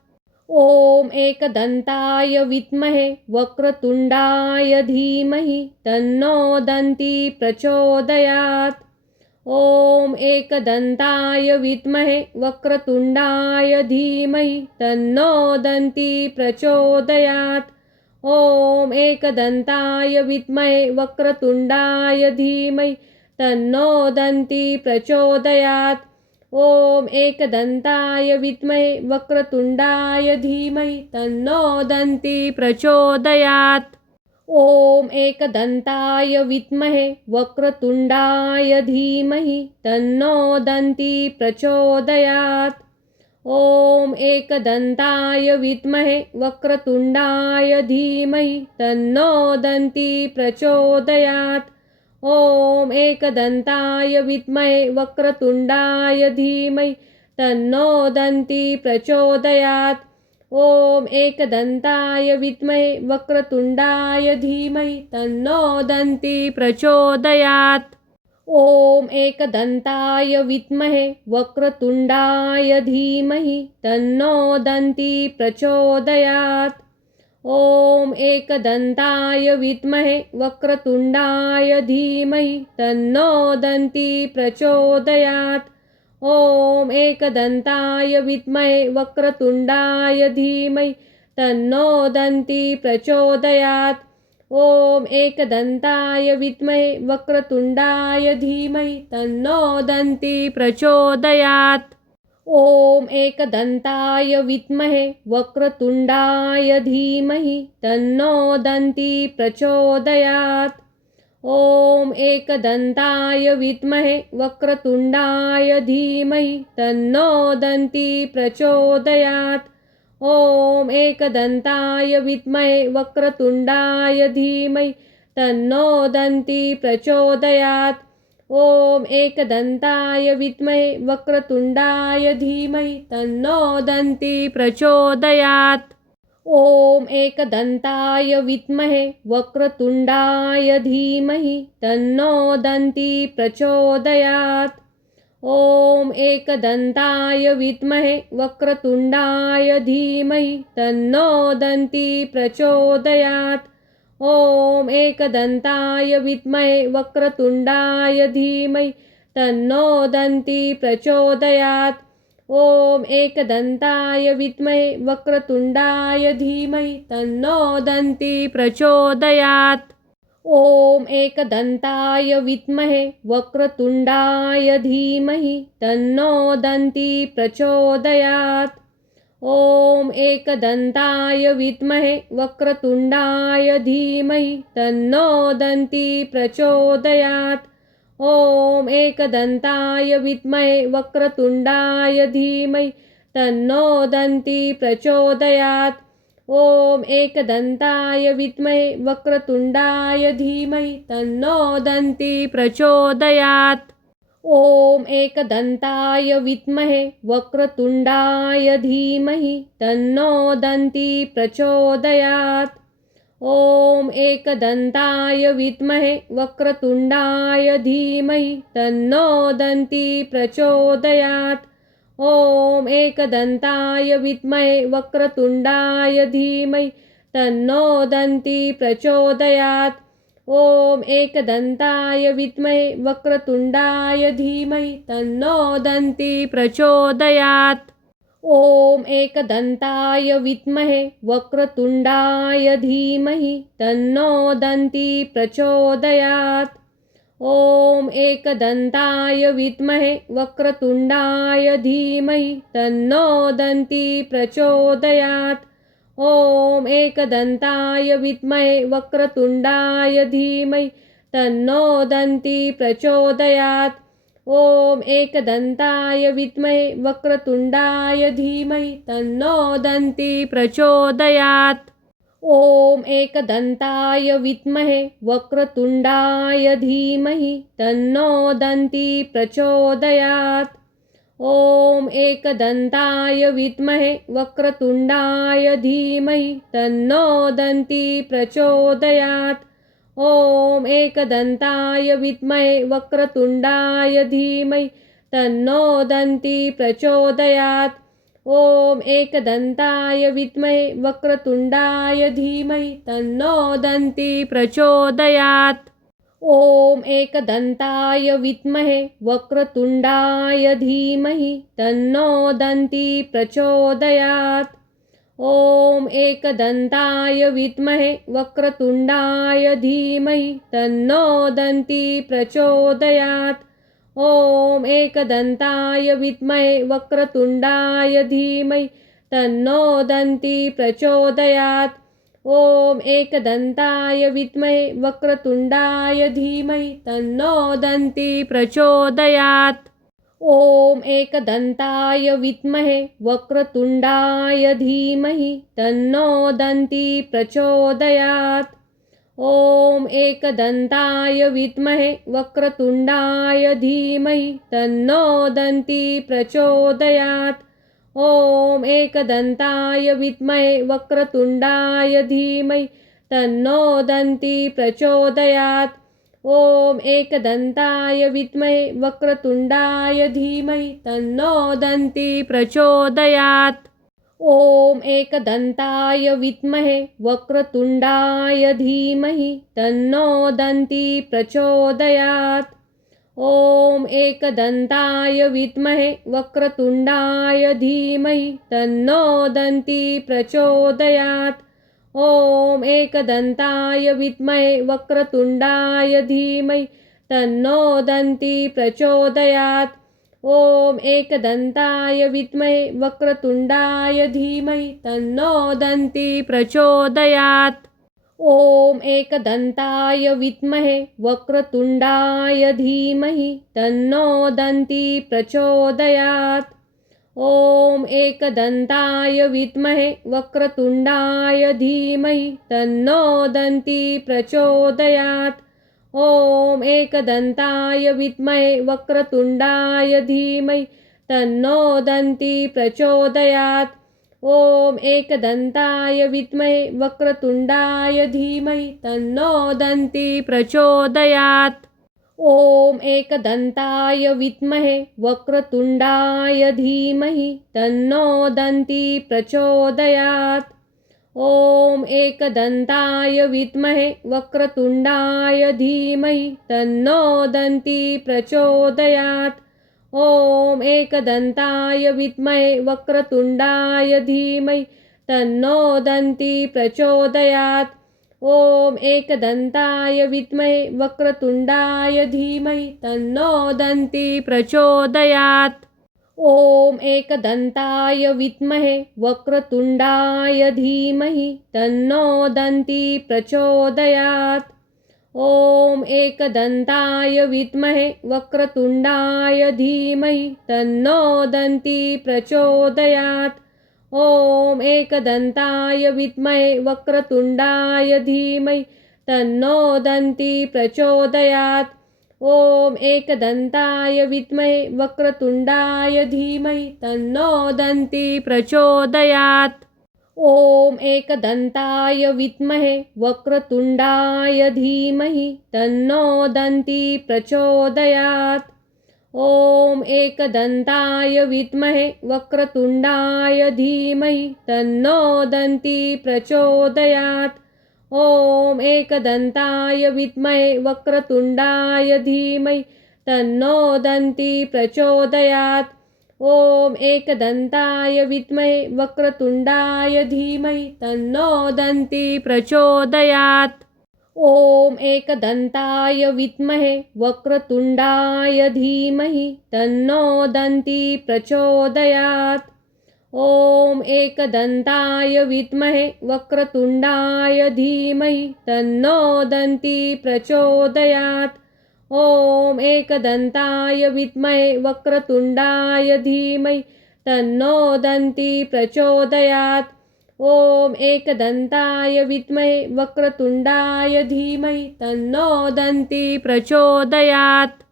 ॐ एकदन्ताय विद्महे वक्रतुण्डाय धीमहि तन्नो दन्ती प्रचोदयात्। ॐ एकदन्ताय विद्महे वक्रतुण्डाय धीमहि तन्नो दन्ती प्रचोदयात्। ॐ एकदन्ताय विद्महे वक्रतुण्डाय धीमहि तन्नो दन्ती प्रचोदयात्। ॐ एकदन्ताय विद्महे वक्रतुण्डाय धीमहि तन्नो दन्ती प्रचोदयात्। ॐ एकदन्ताय विद्महे वक्रतुण्डाय धीमहि तन्नो दन्ती प्रचोदयात्। ॐ एकदन्ताय विद्महे वक्रतुण्डाय धीमहि तन्नो दन्ती प्रचोदयात्। ॐ एकदन्ताय विद्महे वक्रतुण्डाय धीमहि तन्नो दन्ती प्रचोदयात्। ॐ एकदन्ताय विद्महे वक्रतुण्डाय धीमहि तन्नो दन्ती प्रचोदयात्। ॐ एकदन्ताय विद्महे वक्रतुण्डाय धीमहि तन्नो दन्ती प्रचोदयात्। ॐ एकदन्ताय विद्महे वक्रतुण्डाय धीमहि तन्नो दन्ती प्रचोदयात्। ॐ एकदन्ताय विद्महे वक्रतुण्डाय धीमहि तन्नो दन्ती प्रचोदयात्। ॐ एकदन्ताय विद्महे वक्रतुण्डाय धीमहि तन्नो दन्ती प्रचोदयात्। ॐ एकदन्ताय विद्महे वक्रतुण्डाय धीमहि तन्नो दन्ती प्रचोदयात्। ॐ एकदन्ताय विद्महे वक्रतुण्डाय धीमहि तन्नो दन्ती प्रचोदयात्। ॐ एकदन्ताय विद्महे वक्रतुण्डाय धीमहि तन्नो दन्ती प्रचोदयात्। ॐ एकदन्ताय विद्महे वक्रतुण्डाय धीमहि तन्नो दन्ती प्रचोदयात्। ॐ एकदन्ताय विद्महे वक्रतुण्डाय धीमहि तन्नो दन्ती प्रचोदयात्। ॐ एकदन्ताय विद्महे वक्रतुण्डाय धीमहि तन्नो दन्ती प्रचोदयात्। ॐ एकदन्ताय विद्महे वक्रतुण्डाय धीमहि तन्नो दन्ती प्रचोदयात्। ॐ एकदन्ताय विद्महे वक्रतुण्डाय धीमहि तन्नो दन्ती प्रचोदयात्। ॐ एकदन्ताय विद्महे वक्रतुण्डाय धीमहि तन्नो दन्ती प्रचोदयात्। ॐ एकदन्ताय विद्महे वक्रतुण्डाय धीमहि तन्नो दन्ती प्रचोदयात्। ॐ एकदन्ताय विद्महे वक्रतुण्डाय धीमहि तन्नो दन्ती प्रचोदयात्। ॐ एकदन्ताय विद्महे वक्रतुण्डाय धीमहि तन्नो दन्ती प्रचोदयात्। ॐ एकदन्ताय विद्महे वक्रतुण्डाय धीमहि तन्नो दन्ती प्रचोदयात्। ॐ एकदन्ताय विद्महे वक्रतुण्डाय धीमहि तन्नो दन्ती प्रचोदयात्। ॐ एकदन्ताय विद्महे वक्रतुण्डाय धीमहि तन्नो दन्ती प्रचोदयात्। ॐ एकदन्ताय विद्महे वक्रतुण्डाय धीमहि तन्नो दन्ती प्रचोदयात्। ॐ एकदन्ताय विद्महे वक्रतुण्डाय धीमहि तन्नो दन्ती प्रचोदयात्। ॐ एकदन्ताय विद्महे वक्रतुण्डाय धीमहि तन्नो दन्ती प्रचोदयात्। ॐ एकदन्ताय विद्महे वक्रतुण्डाय धीमहि तन्नो दन्ती प्रचोदयात्। ॐ एकदन्ताय विद्महे वक्रतुण्डाय धीमहि तन्नो दन्ती प्रचोदयात्। ॐ एकदन्ताय विद्महे वक्रतुण्डाय धीमहि तन्नो दन्ती प्रचोदयात्। ॐ एकदन्ताय विद्महे वक्रतुण्डाय धीमहि तन्नो दन्ती प्रचोदयात्। ॐ एकदन्ताय विद्महे वक्रतुण्डाय धीमहि तन्नो दन्ती प्रचोदयात्। ॐ एकदन्ताय विद्महे वक्रतुण्डाय धीमहि तन्नो दन्ती प्रचोदयात्। ॐ एकदन्ताय विद्महे वक्रतुण्डाय धीमहि तन्नो दन्ती प्रचोदयात्। ॐ एकदन्ताय विद्महे वक्रतुण्डाय धीमहि तन्नो दन्ती प्रचोदयात्। ॐ एकदन्ताय विद्महे वक्रतुण्डाय धीमहि तन्नो दन्ती प्रचोदयात्। ॐ एकदन्ताय विद्महे वक्रतुण्डाय धीमहि तन्नो दन्ती प्रचोदयात्। ॐ एकदन्ताय विद्महे वक्रतुण्डाय धीमहि तन्नो दन्ती प्रचोदयात्। ॐ एकदन्ताय विद्महे वक्रतुण्डाय धीमहि तन्नो दन्ती प्रचोदयात्। ॐ एकदन्ताय विद्महे वक्रतुण्डाय धीमहि तन्नो दन्ती प्रचोदयात्। ॐ एकदन्ताय विद्महे वक्रतुण्डाय धीमहि तन्नो दन्ती प्रचोदयात्। ॐ एकदन्ताय विद्महे वक्रतुण्डाय धीमहि तन्नो दन्ती प्रचोदयात्। ॐ एकदन्ताय विद्महे वक्रतुण्डाय धीमहि तन्नो दन्ती प्रचोदयात्। ॐ एकदन्ताय विद्महे वक्रतुण्डाय धीमहि तन्नो दन्ती प्रचोदयात्। ॐ एकदन्ताय विद्महे वक्रतुण्डाय धीमहि तन्नो दन्ती प्रचोदयात्। ॐ एकदन्ताय विद्महे वक्रतुण्डाय धीमहि तन्नो दन्ती प्रचोदयात्। ॐ एकदन्ताय विद्महे वक्रतुण्डाय धीमहि तन्नो दन्ती प्रचोदयात्। ॐ एकदन्ताय विद्महे वक्रतुण्डाय धीमहि तन्नो दन्ती प्रचोदयात्। ॐ एकदन्ताय विद्महे वक्रतुण्डाय धीमहि तन्नो दन्ती प्रचोदयात्। ॐ एकदन्ताय विद्महे वक्रतुण्डाय धीमहि तन्नो दन्ती प्रचोदयात्। ॐ एकदन्ताय विद्महे वक्रतुण्डाय धीमहि तन्नो दन्ती प्रचोदयात्। ॐ एकदन्ताय विद्महे वक्रतुण्डाय धीमहि तन्नो दन्ती प्रचोदयात्। ॐ एकदन्ताय विद्महे वक्रतुण्डाय धीमहि तन्नो दन्ती प्रचोदयात्। ॐ एकदन्ताय विद्महे वक्रतुण्डाय धीमहि तन्नो दन्ती प्रचोदयात्। ॐ एकदन्ताय विद्महे वक्रतुण्डाय धीमहि तन्नो दन्ती प्रचोदयात्। ॐ एकदन्ताय विद्महे वक्रतुण्डाय धीमहि तन्नो दन्ती प्रचोदयात्। ॐ एकदन्ताय विद्महे वक्रतुण्डाय धीमहि तन्नो दन्ती प्रचोदयात्। ॐ एकदन्ताय विद्महे वक्रतुण्डाय धीमहि तन्नो दन्ती प्रचोदयात्। ॐ एकदन्ताय विद्महे वक्रतुण्डाय धीमहि तन्नो दन्ती प्रचोदयात्। ॐ एकदन्ताय विद्महे वक्रतुण्डाय धीमहि तन्नो दन्ती प्रचोदयात्। ॐ एकदन्ताय विद्महे वक्रतुण्डाय धीमहि तन्नो दन्ती प्रचोदयात्। ॐ एकदन्ताय विद्महे वक्रतुण्डाय धीमहि तन्नो दन्ती प्रचोदयात्। ॐ एकदन्ताय विद्महे वक्रतुण्डाय धीमहि तन्नो दन्ती प्रचोदयात्। ॐ एकदन्ताय विद्महे वक्रतुण्डाय धीमहि तन्नो दन्ती प्रचोदयात्। ॐ एकदन्ताय विद्महे वक्रतुण्डाय धीमहि तन्नो दन्ती प्रचोदयात्।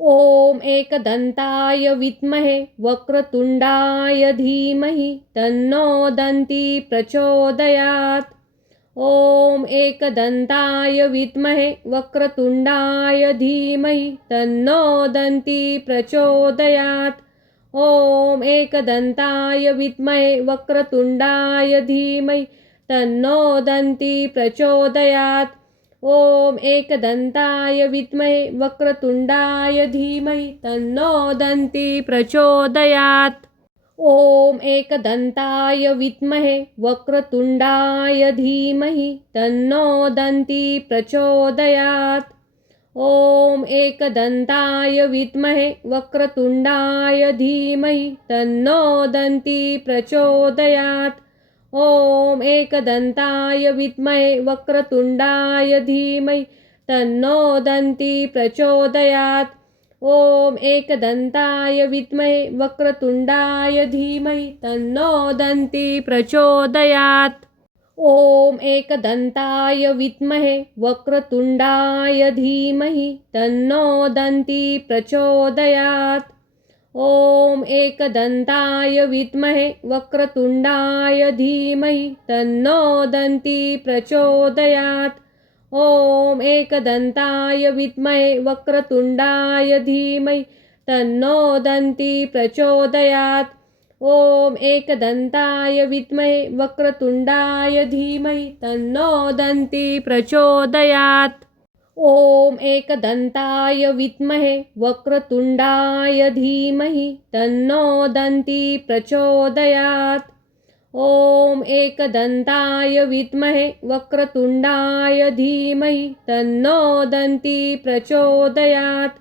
ॐ एकदन्ताय विद्महे वक्रतुण्डाय धीमहि तन्नो दन्ती प्रचोदयात्। ॐ एकदन्ताय विद्महे वक्रतुण्डाय धीमहि तन्नो दन्ती प्रचोदयात्। ॐ एकदन्ताय विद्महे वक्रतुण्डाय धीमहि तन्नो दन्ती प्रचोदयात्। ॐ एकदन्ताय विद्महे वक्रतुण्डाय धीमहि तन्नो दन्ती प्रचोदयात्। ॐ एकदन्ताय विद्महे वक्रतुण्डाय धीमहि तन्नो दन्ती प्रचोदयात्। ॐ एकदन्ताय विद्महे वक्रतुण्डाय धीमहि तन्नो दन्ती प्रचोदयात्। ॐ एकदन्ताय विद्महे वक्रतुण्डाय धीमहि तन्नो दन्ती प्रचोदयात्। ॐ एकदन्ताय विद्महे वक्रतुण्डाय धीमहि तन्नो दन्ती प्रचोदयात्। ॐ एकदन्ताय विद्महे वक्रतुण्डाय धीमहि तन्नो दन्ती प्रचोदयात्। ॐ एकदन्ताय विद्महे वक्रतुण्डाय धीमहि तन्नो दन्ती प्रचोदयात्। ॐ एकदन्ताय विद्महे वक्रतुण्डाय धीमहि तन्नो दन्ती प्रचोदयात्। ॐ एकदन्ताय विद्महे वक्रतुण्डाय धीमहि तन्नो दन्ती प्रचोदयात्। ॐ एकदन्ताय विद्महे वक्रतुण्डाय धीमहि तन्नो दन्ती प्रचोदयात्। ॐ एकदन्ताय विद्महे वक्रतुण्डाय धीमहि तन्नो दन्ती प्रचोदयात्।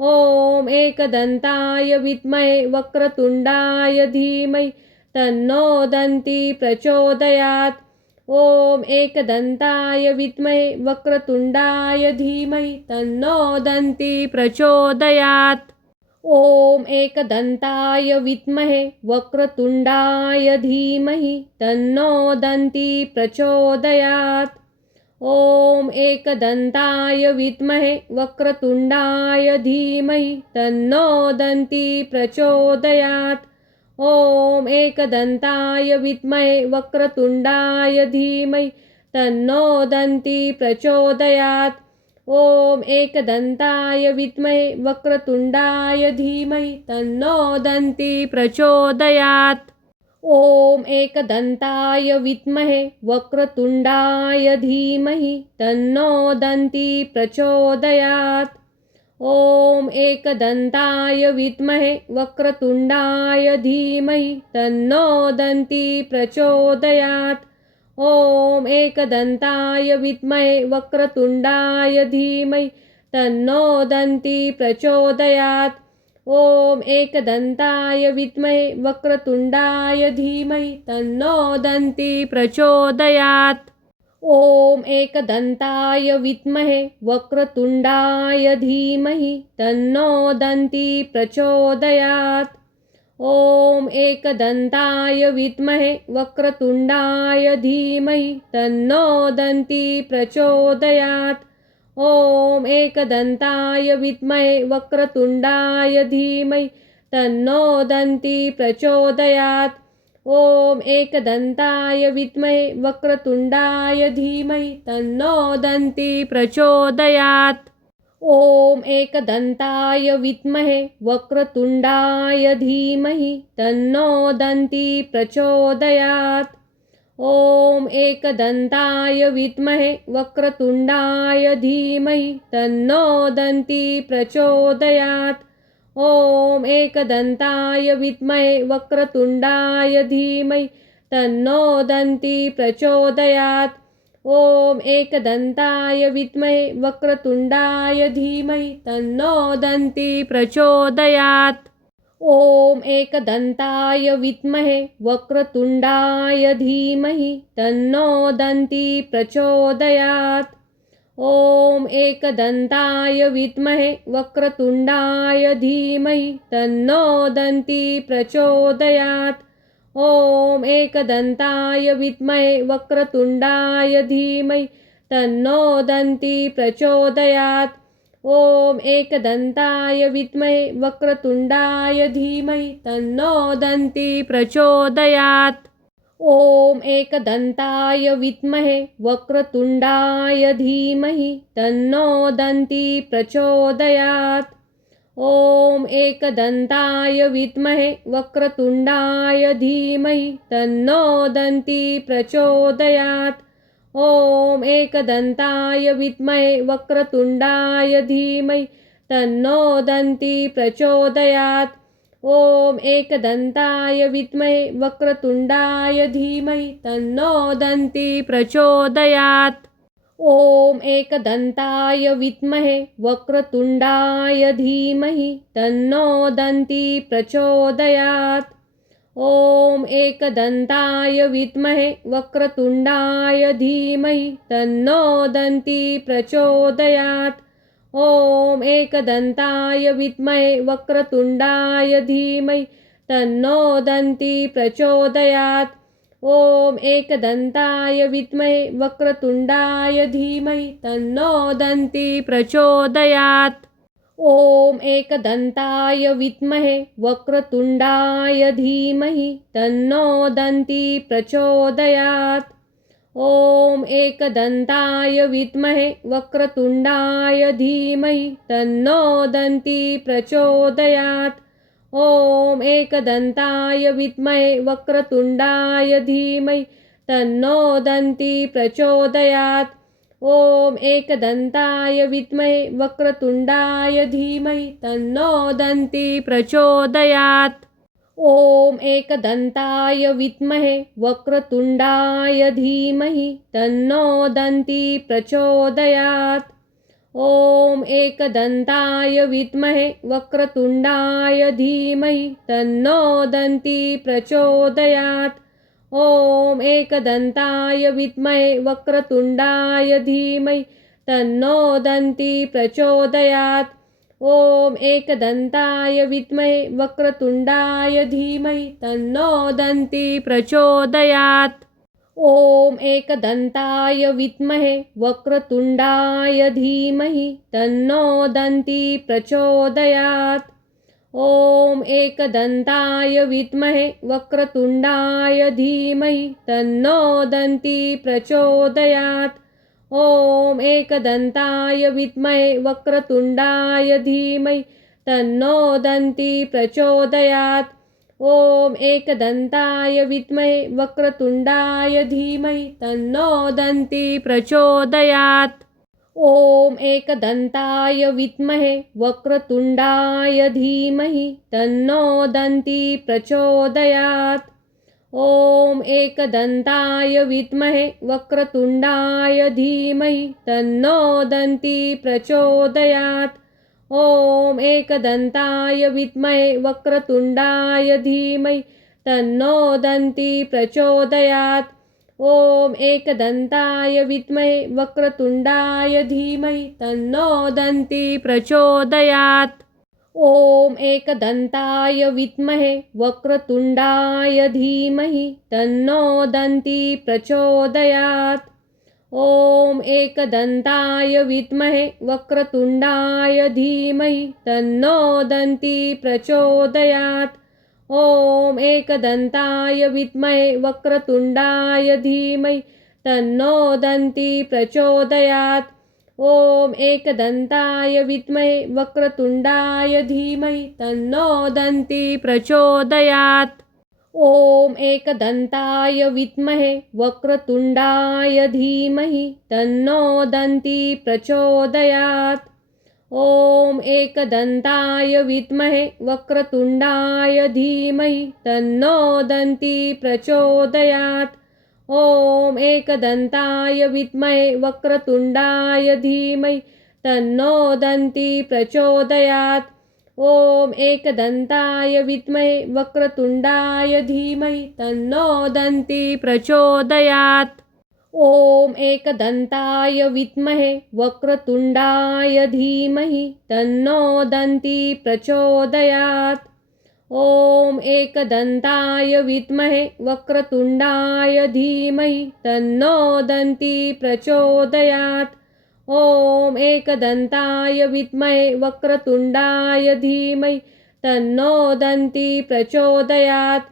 ॐ एकदन्ताय विद्महे वक्रतुण्डाय धीमहि तन्नो दन्ती प्रचोदयात्। ॐ एकदन्ताय विद्महे वक्रतुण्डाय धीमहि तन्नो दन्ती प्रचोदयात्। ॐ एकदन्ताय विद्महे वक्रतुण्डाय धीमहि तन्नो दन्ती प्रचोदयात्। ॐ एकदन्ताय विद्महे वक्रतुण्डाय धीमहि तन्नो दन्ती प्रचोदयात्। ॐ एकदन्ताय विद्महे वक्रतुण्डाय धीमहि तन्नो दन्ती प्रचोदयात्। ॐ एकदन्ताय विद्महे वक्रतुण्डाय धीमहि तन्नो दन्ती प्रचोदयात्। ॐ एकदन्ताय विद्महे वक्रतुण्डाय धीमहि तन्नो दन्ती प्रचोदयात्। ॐ एकदन्ताय विद्महे वक्रतुण्डाय धीमहि तन्नो दन्ती प्रचोदयात्। ॐ एकदन्ताय विद्महे वक्रतुण्डाय धीमहि तन्नो दन्ती प्रचोदयात्। ॐ एकदन्ताय विद्महे वक्रतुण्डाय धीमहि तन्नो दन्ती प्रचोदयात्। ॐ एकदन्ताय विद्महे वक्रतुण्डाय धीमहि तन्नो दन्ती प्रचोदयात्। ॐ एकदन्ताय विद्महे वक्रतुण्डाय धीमहि तन्नो दन्ती प्रचोदयात्। ॐ एकदन्ताय विद्महे वक्रतुण्डाय धीमहि तन्नो दन्ती प्रचोदयात्। ॐ एकदन्ताय विद्महे वक्रतुण्डाय धीमहि तन्नो दन्ती प्रचोदयात्। ॐ एकदन्ताय विद्महे वक्रतुण्डाय धीमहि तन्नो दन्ती प्रचोदयात्। ॐ एकदन्ताय विद्महे वक्रतुण्डाय धीमहि तन्नो दन्ती प्रचोदयात्। ॐ एकदन्ताय विद्महे वक्रतुण्डाय धीमहि तन्नो दन्ती प्रचोदयात्। ॐ एकदन्ताय विद्महे वक्रतुण्डाय धीमहि तन्नो दन्ती प्रचोदयात्। ॐ एकदन्ताय विद्महे वक्रतुण्डाय धीमहि तन्नो दन्ती प्रचोदयात्। ॐ एकदन्ताय विद्महे वक्रतुण्डाय धीमहि तन्नो दन्ती प्रचोदयात्। ॐ एकदन्ताय विद्महे वक्रतुण्डाय धीमहि तन्नो दन्ती प्रचोदयात्। ॐ एकदन्ताय विद्महे वक्रतुण्डाय धीमहि तन्नो दन्ती प्रचोदयात्। ॐ एकदन्ताय विद्महे वक्रतुण्डाय धीमहि तन्नो दन्ती प्रचोदयात्। ॐ एकदन्ताय विद्महे वक्रतुण्डाय धीमहि तन्नो दन्ती प्रचोदयात्। ॐ एकदन्ताय विद्महे वक्रतुण्डाय धीमहि तन्नो दन्ती प्रचोदयात्। ॐ एकदन्ताय विद्महे वक्रतुण्डाय धीमहि तन्नो दन्ती प्रचोदयात्। ॐ एकदन्ताय विद्महे वक्रतुण्डाय धीमहि तन्नो दन्ती प्रचोदयात्। ॐ एकदन्ताय विद्महे वक्रतुण्डाय धीमहि तन्नो दन्ती प्रचोदयात्। ॐ एकदन्ताय विद्महे वक्रतुण्डाय धीमहि तन्नो दन्ती प्रचोदयात्। ॐ एकदन्ताय विद्महे वक्रतुण्डाय धीमहि तन्नो दन्ती प्रचोदयात्। ॐ एकदन्ताय विद्महे वक्रतुण्डाय धीमहि तन्नो दन्ती प्रचोदयात्। ॐ एकदन्ताय विद्महे वक्रतुण्डाय धीमहि तन्नो दन्ती प्रचोदयात्। ॐ एकदन्ताय विद्महे वक्रतुण्डाय धीमहि तन्नो दन्ती प्रचोदयात्। ॐ एकदन्ताय विद्महे वक्रतुण्डाय धीमहि तन्नो दन्ती प्रचोदयात्। ॐ एकदन्ताय विद्महे वक्रतुण्डाय धीमहि तन्नो दन्ती प्रचोदयात्। ॐ एकदन्ताय विद्महे वक्रतुण्डाय धीमहि तन्नो दन्ती प्रचोदयात्। ॐ एकदन्ताय विद्महे वक्रतुण्डाय धीमहि तन्नो दन्ती प्रचोदयात्। ॐ एकदन्ताय विद्महे वक्रतुण्डाय धीमहि तन्नो दन्ती प्रचोदयात्। ॐ एकदन्ताय विद्महे वक्रतुण्डाय धीमहि तन्नो दन्ती प्रचोदयात्। ॐ एकदन्ताय विद्महे वक्रतुण्डाय धीमहि तन्नो दन्ती प्रचोदयात्। ॐ एकदन्ताय विद्महे वक्रतुण्डाय धीमहि तन्नो दन्ती प्रचोदयात्। ॐ एकदन्ताय विद्महे वक्रतुण्डाय धीमहि तन्नो दन्ती प्रचोदयात्। ॐ एकदन्ताय विद्महे वक्रतुण्डाय धीमहि तन्नो दन्ती प्रचोदयात्। ॐ एकदन्ताय विद्महे वक्रतुण्डाय धीमहि तन्नो दन्ती प्रचोदयात्। ॐ एकदन्ताय विद्महे वक्रतुण्डाय धीमहि तन्नो दन्ती प्रचोदयात्। ॐ एकदन्ताय विद्महे वक्रतुण्डाय धीमहि तन्नो दन्ती प्रचोदयात्। ॐ एकदन्ताय विद्महे वक्रतुण्डाय धीमहि तन्नो दन्ती प्रचोदयात्। ॐ एकदन्ताय विद्महे वक्रतुण्डाय धीमहि तन्नो दन्ती प्रचोदयात्। ॐ एकदन्ताय विद्महे वक्रतुण्डाय धीमहि तन्नो दन्ती प्रचोदयात्। ॐ एकदन्ताय विद्महे वक्रतुण्डाय धीमहि तन्नो दन्ती प्रचोदयात्। ॐ एकदन्ताय विद्महे वक्रतुण्डाय धीमहि तन्नो दन्ती प्रचोदयात्। ॐ एकदन्ताय विद्महे वक्रतुण्डाय धीमहि तन्नो दन्ती प्रचोदयात्। ॐ एकदन्ताय विद्महे वक्रतुण्डाय धीमहि तन्नो दन्ती प्रचोदयात्। ॐ एकदन्ताय विद्महे वक्रतुण्डाय धीमहि तन्नो दन्ती प्रचोदयात्। ॐ एकदन्ताय विद्महे वक्रतुण्डाय धीमहि तन्नो दन्ती प्रचोदयात्। ॐ एकदन्ताय विद्महे वक्रतुण्डाय धीमहि तन्नो दन्ती प्रचोदयात्। ॐ एकदन्ताय विद्महे वक्रतुण्डाय धीमहि तन्नो दन्ती प्रचोदयात्।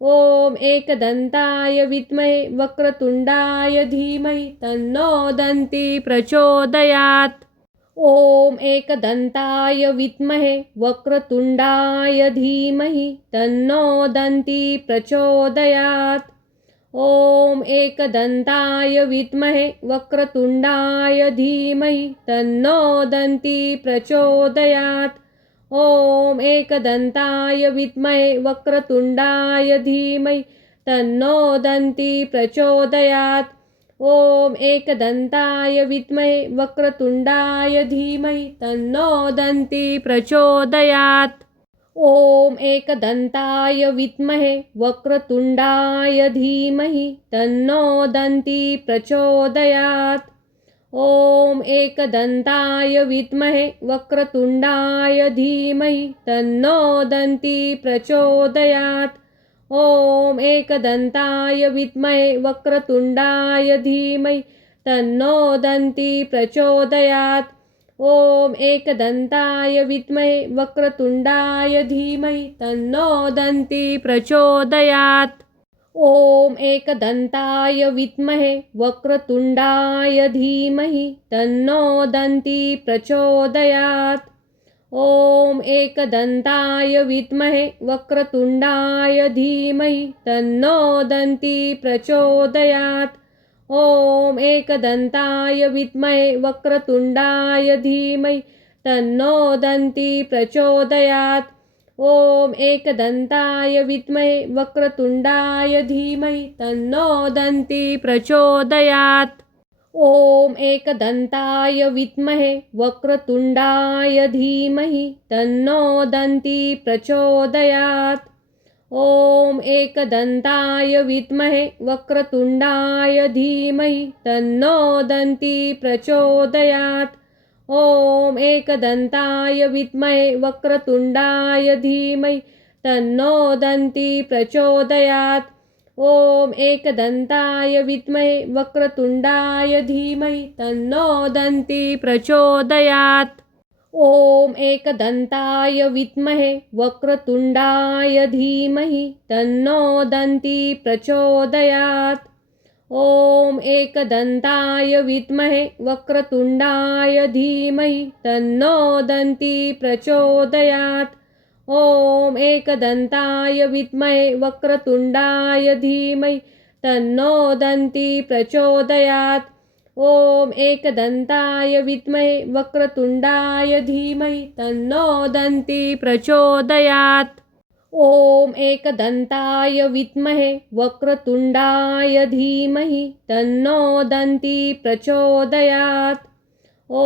ॐ एकदन्ताय विद्महे वक्रतुण्डाय धीमहि तन्नो दन्ती प्रचोदयात्। ॐ एकदन्ताय विद्महे वक्रतुण्डाय धीमहि तन्नो दन्ती प्रचोदयात्। ॐ एकदन्ताय विद्महे वक्रतुण्डाय धीमहि तन्नो दन्ती प्रचोदयात्। ॐ एकदन्ताय विद्महे वक्रतुण्डाय धीमहि तन्नो दन्ती प्रचोदयात्। ॐ एकदन्ताय विद्महे वक्रतुण्डाय धीमहि तन्नो दन्ती प्रचोदयात्। ॐ एकदन्ताय विद्महे वक्रतुण्डाय धीमहि तन्नो दन्ती प्रचोदयात्। ॐ एकदन्ताय विद्महे वक्रतुण्डाय धीमहि तन्नो दन्ती प्रचोदयात्। ॐ एकदन्ताय विद्महे वक्रतुण्डाय धीमहि तन्नो दन्ती प्रचोदयात्। ॐ एकदन्ताय विद्महे वक्रतुण्डाय धीमहि तन्नो दन्ती प्रचोदयात्। ॐ एकदन्ताय विद्महे वक्रतुण्डाय धीमहि तन्नो दन्ती प्रचोदयात्। ॐ एकदन्ताय विद्महे वक्रतुण्डाय धीमहि तन्नो दन्ती प्रचोदयात्। ॐ एकदन्ताय विद्महे वक्रतुण्डाय धीमहि तन्नो दन्ती प्रचोदयात्। ॐ एकदन्ताय विद्महे वक्रतुण्डाय धीमहि तन्नो दन्ती प्रचोदयात्। ॐ एकदन्ताय विद्महे वक्रतुण्डाय धीमहि तन्नो दन्ती प्रचोदयात्। ॐ एकदन्ताय विद्महे वक्रतुण्डाय धीमहि तन्नो दन्ती प्रचोदयात्। ॐ एकदन्ताय विद्महे वक्रतुण्डाय धीमहि तन्नो दन्ती प्रचोदयात्। ॐ एकदन्ताय विद्महे वक्रतुण्डाय धीमहि तन्नो दन्ती प्रचोदयात्। ॐ एकदन्ताय विद्महे वक्रतुण्डाय धीमहि तन्नो दन्ती प्रचोदयात्। ॐ एकदन्ताय विद्महे वक्रतुण्डाय धीमहि तन्नो दन्ती प्रचोदयात्। ॐ एकदन्ताय विद्महे वक्रतुण्डाय धीमहि तन्नो दन्ती प्रचोदयात्। ॐ एकदन्ताय विद्महे वक्रतुण्डाय धीमहि तन्नो दन्ती प्रचोदयात्। ॐ एकदन्ताय विद्महे वक्रतुण्डाय धीमहि तन्नो दन्ती प्रचोदयात्। ॐ एकदन्ताय विद्महे वक्रतुण्डाय धीमहि तन्नो दन्ती प्रचोदयात्। ॐ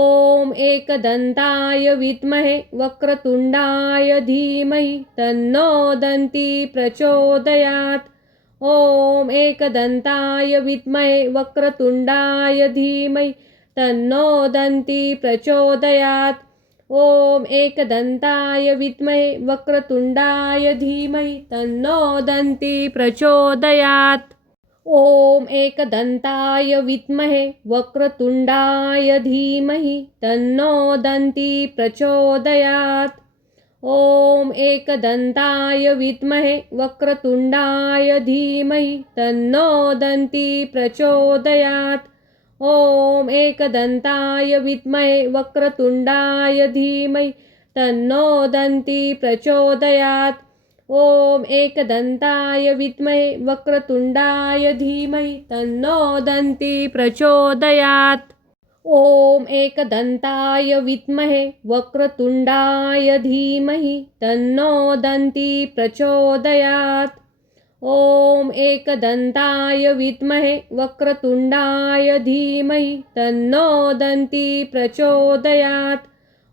एकदन्ताय विद्महे वक्रतुण्डाय धीमहि तन्नो दन्ती प्रचोदयात्। ॐ एकदन्ताय विद्महे वक्रतुण्डाय धीमहि तन्नो दन्ती प्रचोदयात्। ॐ एकदन्ताय विद्महे वक्रतुण्डाय धीमहि तन्नो दन्ती प्रचोदयात्। ॐ एकदन्ताय विद्महे वक्रतुण्डाय धीमहि तन्नो दन्ती प्रचोदयात्। ॐ एकदन्ताय विद्महे वक्रतुण्डाय धीमहि तन्नो दन्ती प्रचोदयात्। ॐ एकदन्ताय विद्महे वक्रतुण्डाय धीमहि तन्नो दन्ती प्रचोदयात्। ॐ एकदन्ताय विद्महे वक्रतुण्डाय धीमहि तन्नो दन्ती प्रचोदयात्। ॐ एकदन्ताय विद्महे वक्रतुण्डाय धीमहि तन्नो दन्ती प्रचोदयात्।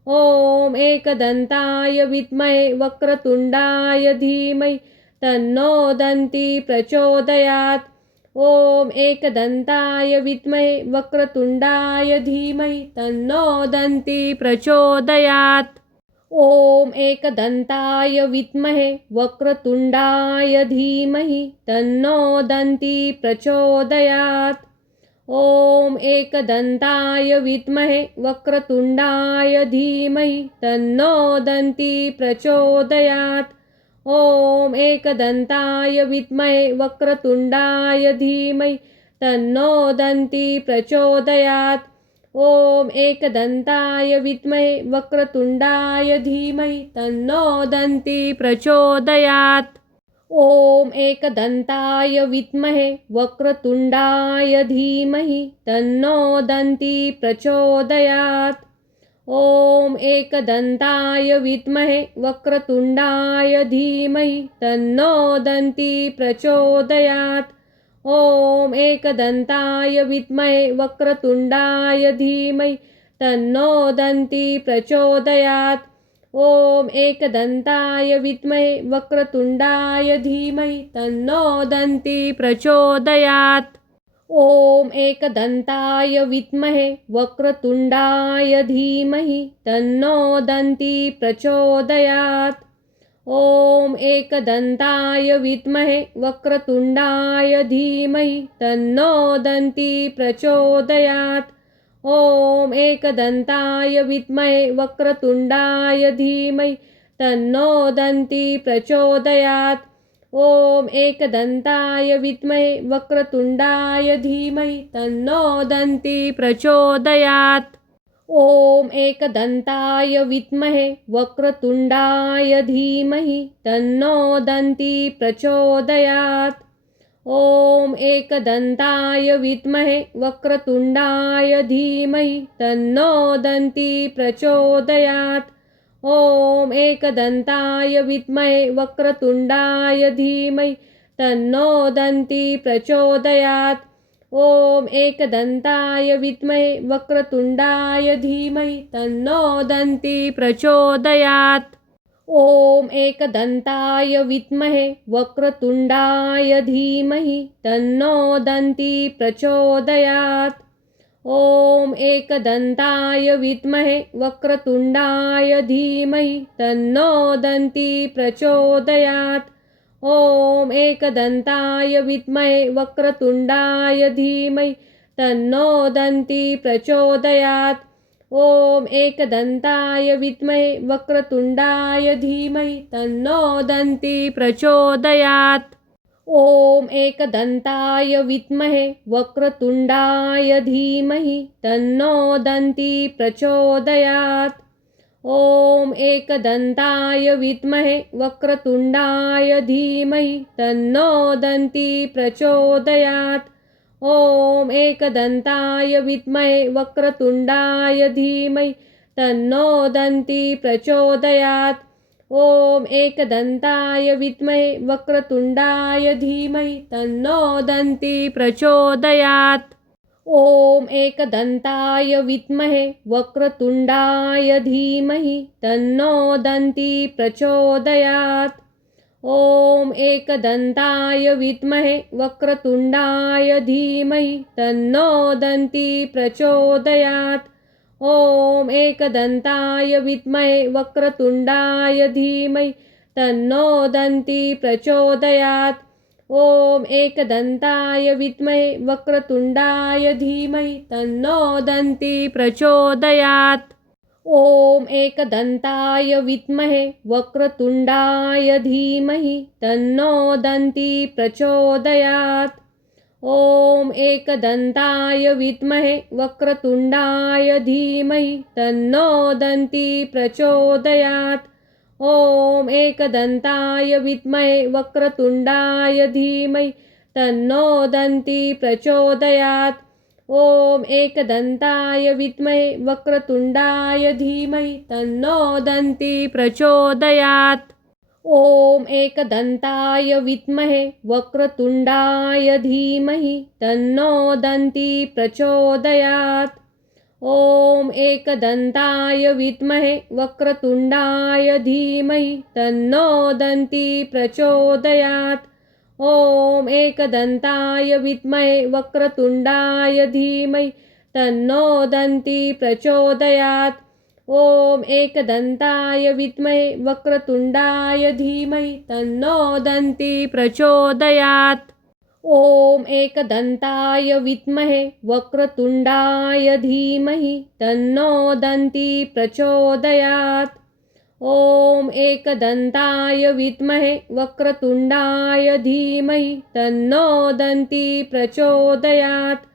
ॐ एकदन्ताय विद्महे वक्रतुण्डाय धीमहि तन्नो दन्ती प्रचोदयात्। ॐ एकदन्ताय विद्महे वक्रतुण्डाय धीमहि तन्नो दन्ती प्रचोदयात्। ॐ एकदन्ताय विद्महे वक्रतुण्डाय धीमहि तन्नो दन्ती प्रचोदयात्। ॐ एकदन्ताय विद्महे वक्रतुण्डाय धीमहि तन्नो दन्ती प्रचोदयात्। ॐ एकदन्ताय विद्महे वक्रतुण्डाय धीमहि तन्नो दन्ती प्रचोदयात्। ॐ एकदन्ताय विद्महे वक्रतुण्डाय धीमहि तन्नो दन्ती प्रचोदयात्। ॐ एकदन्ताय विद्महे वक्रतुण्डाय धीमहि तन्नो दन्ती प्रचोदयात्। ॐ एकदन्ताय विद्महे वक्रतुण्डाय धीमहि तन्नो दन्ती प्रचोदयात्। ॐ एकदन्ताय विद्महे वक्रतुण्डाय धीमहि तन्नो दन्ती प्रचोदयात्। ॐ एकदन्ताय विद्महे वक्रतुण्डाय धीमहि तन्नो दन्ती प्रचोदयात्। ॐ एकदन्ताय विद्महे वक्रतुण्डाय धीमहि तन्नो दन्ती प्रचोदयात्। ॐ एकदन्ताय विद्महे वक्रतुण्डाय धीमहि तन्नो दन्ती प्रचोदयात्। ॐ एकदन्ताय विद्महे वक्रतुण्डाय धीमहि तन्नो दन्ती प्रचोदयात्। ॐ एकदन्ताय विद्महे वक्रतुण्डाय धीमहि तन्नो दन्ती प्रचोदयात्। ॐ एकदन्ताय विद्महे वक्रतुण्डाय धीमहि तन्नो दन्ती प्रचोदयात्। ॐ एकदन्ताय विद्महे वक्रतुण्डाय धीमहि तन्नो दन्ती प्रचोदयात्। ॐ एकदन्ताय विद्महे वक्रतुण्डाय धीमहि तन्नो दन्ती प्रचोदयात्। ॐ एकदन्ताय विद्महे वक्रतुण्डाय धीमहि तन्नो दन्ती प्रचोदयात्। ॐ एकदन्ताय विद्महे वक्रतुण्डाय धीमहि तन्नो दन्ती प्रचोदयात्। ॐ एकदन्ताय विद्महे वक्रतुण्डाय धीमहि तन्नो दन्ती प्रचोदयात्। ॐ एकदन्ताय विद्महे वक्रतुण्डाय धीमहि तन्नो दन्ती प्रचोदयात्। ॐ एकदन्ताय विद्महे वक्रतुण्डाय धीमहि तन्नो दन्ती प्रचोदयात्। ॐ एकदन्ताय विद्महे वक्रतुण्डाय धीमहि तन्नो दन्ती प्रचोदयात्। ॐ एकदन्ताय विद्महे वक्रतुण्डाय धीमहि तन्नो दन्ती प्रचोदयात्। ॐ एकदन्ताय विद्महे वक्रतुण्डाय धीमहि तन्नो दन्ती प्रचोदयात्। ॐ एकदन्ताय विद्महे वक्रतुण्डाय धीमहि तन्नो दन्ती प्रचोदयात्। ॐ एकदन्ताय विद्महे वक्रतुण्डाय धीमहि तन्नो दन्ती प्रचोदयात्। ॐ एकदन्ताय विद्महे वक्रतुण्डाय धीमहि तन्नो दन्ती प्रचोदयात्। ॐ एकदन्ताय विद्महे वक्रतुण्डाय धीमहि तन्नो दन्ती प्रचोदयात्। ॐ एकदन्ताय विद्महे वक्रतुण्डाय धीमहि तन्नो दन्ती प्रचोदयात्। ॐ एकदन्ताय विद्महे वक्रतुण्डाय धीमहि तन्नो दन्ती प्रचोदयात्। ॐ एकदन्ताय विद्महे वक्रतुण्डाय धीमहि तन्नो दन्ती प्रचोदयात्। ॐ एकदन्ताय विद्महे वक्रतुण्डाय धीमहि तन्नो दन्ती प्रचोदयात्। ॐ एकदन्ताय विद्महे वक्रतुण्डाय धीमहि तन्नो दन्ती प्रचोदयात्। ॐ एकदन्ताय विद्महे वक्रतुण्डाय धीमहि तन्नो दन्ती प्रचोदयात्। ॐ एकदन्ताय विद्महे वक्रतुण्डाय धीमहि तन्नो दन्ती प्रचोदयात्। ॐ एकदन्ताय विद्महे वक्रतुण्डाय धीमहि तन्नो दन्ती प्रचोदयात्। ॐ एकदन्ताय विद्महे वक्रतुण्डाय धीमहि तन्नो दन्ती प्रचोदयात्। ॐ एकदन्ताय विद्महे वक्रतुण्डाय धीमहि तन्नो दन्ती प्रचोदयात्। ॐ एकदन्ताय विद्महे वक्रतुण्डाय धीमहि तन्नो दन्ती प्रचोदयात्।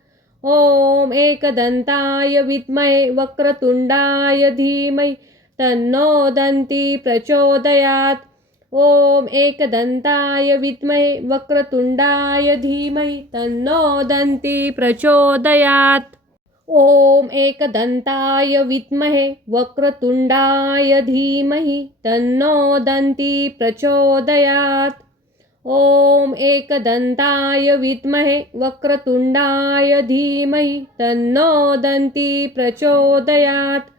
ॐ एकदन्ताय विद्महे वक्रतुण्डाय धीमहि तन्नो दन्ती प्रचोदयात्। ॐ एकदन्ताय विद्महे वक्रतुण्डाय धीमहि तन्नो दन्ती प्रचोदयात्। ॐ एकदन्ताय विद्महे वक्रतुण्डाय धीमहि तन्नो दन्ती प्रचोदयात्। ॐ एकदन्ताय विद्महे वक्रतुण्डाय धीमहि तन्नो दन्ती प्रचोदयात्।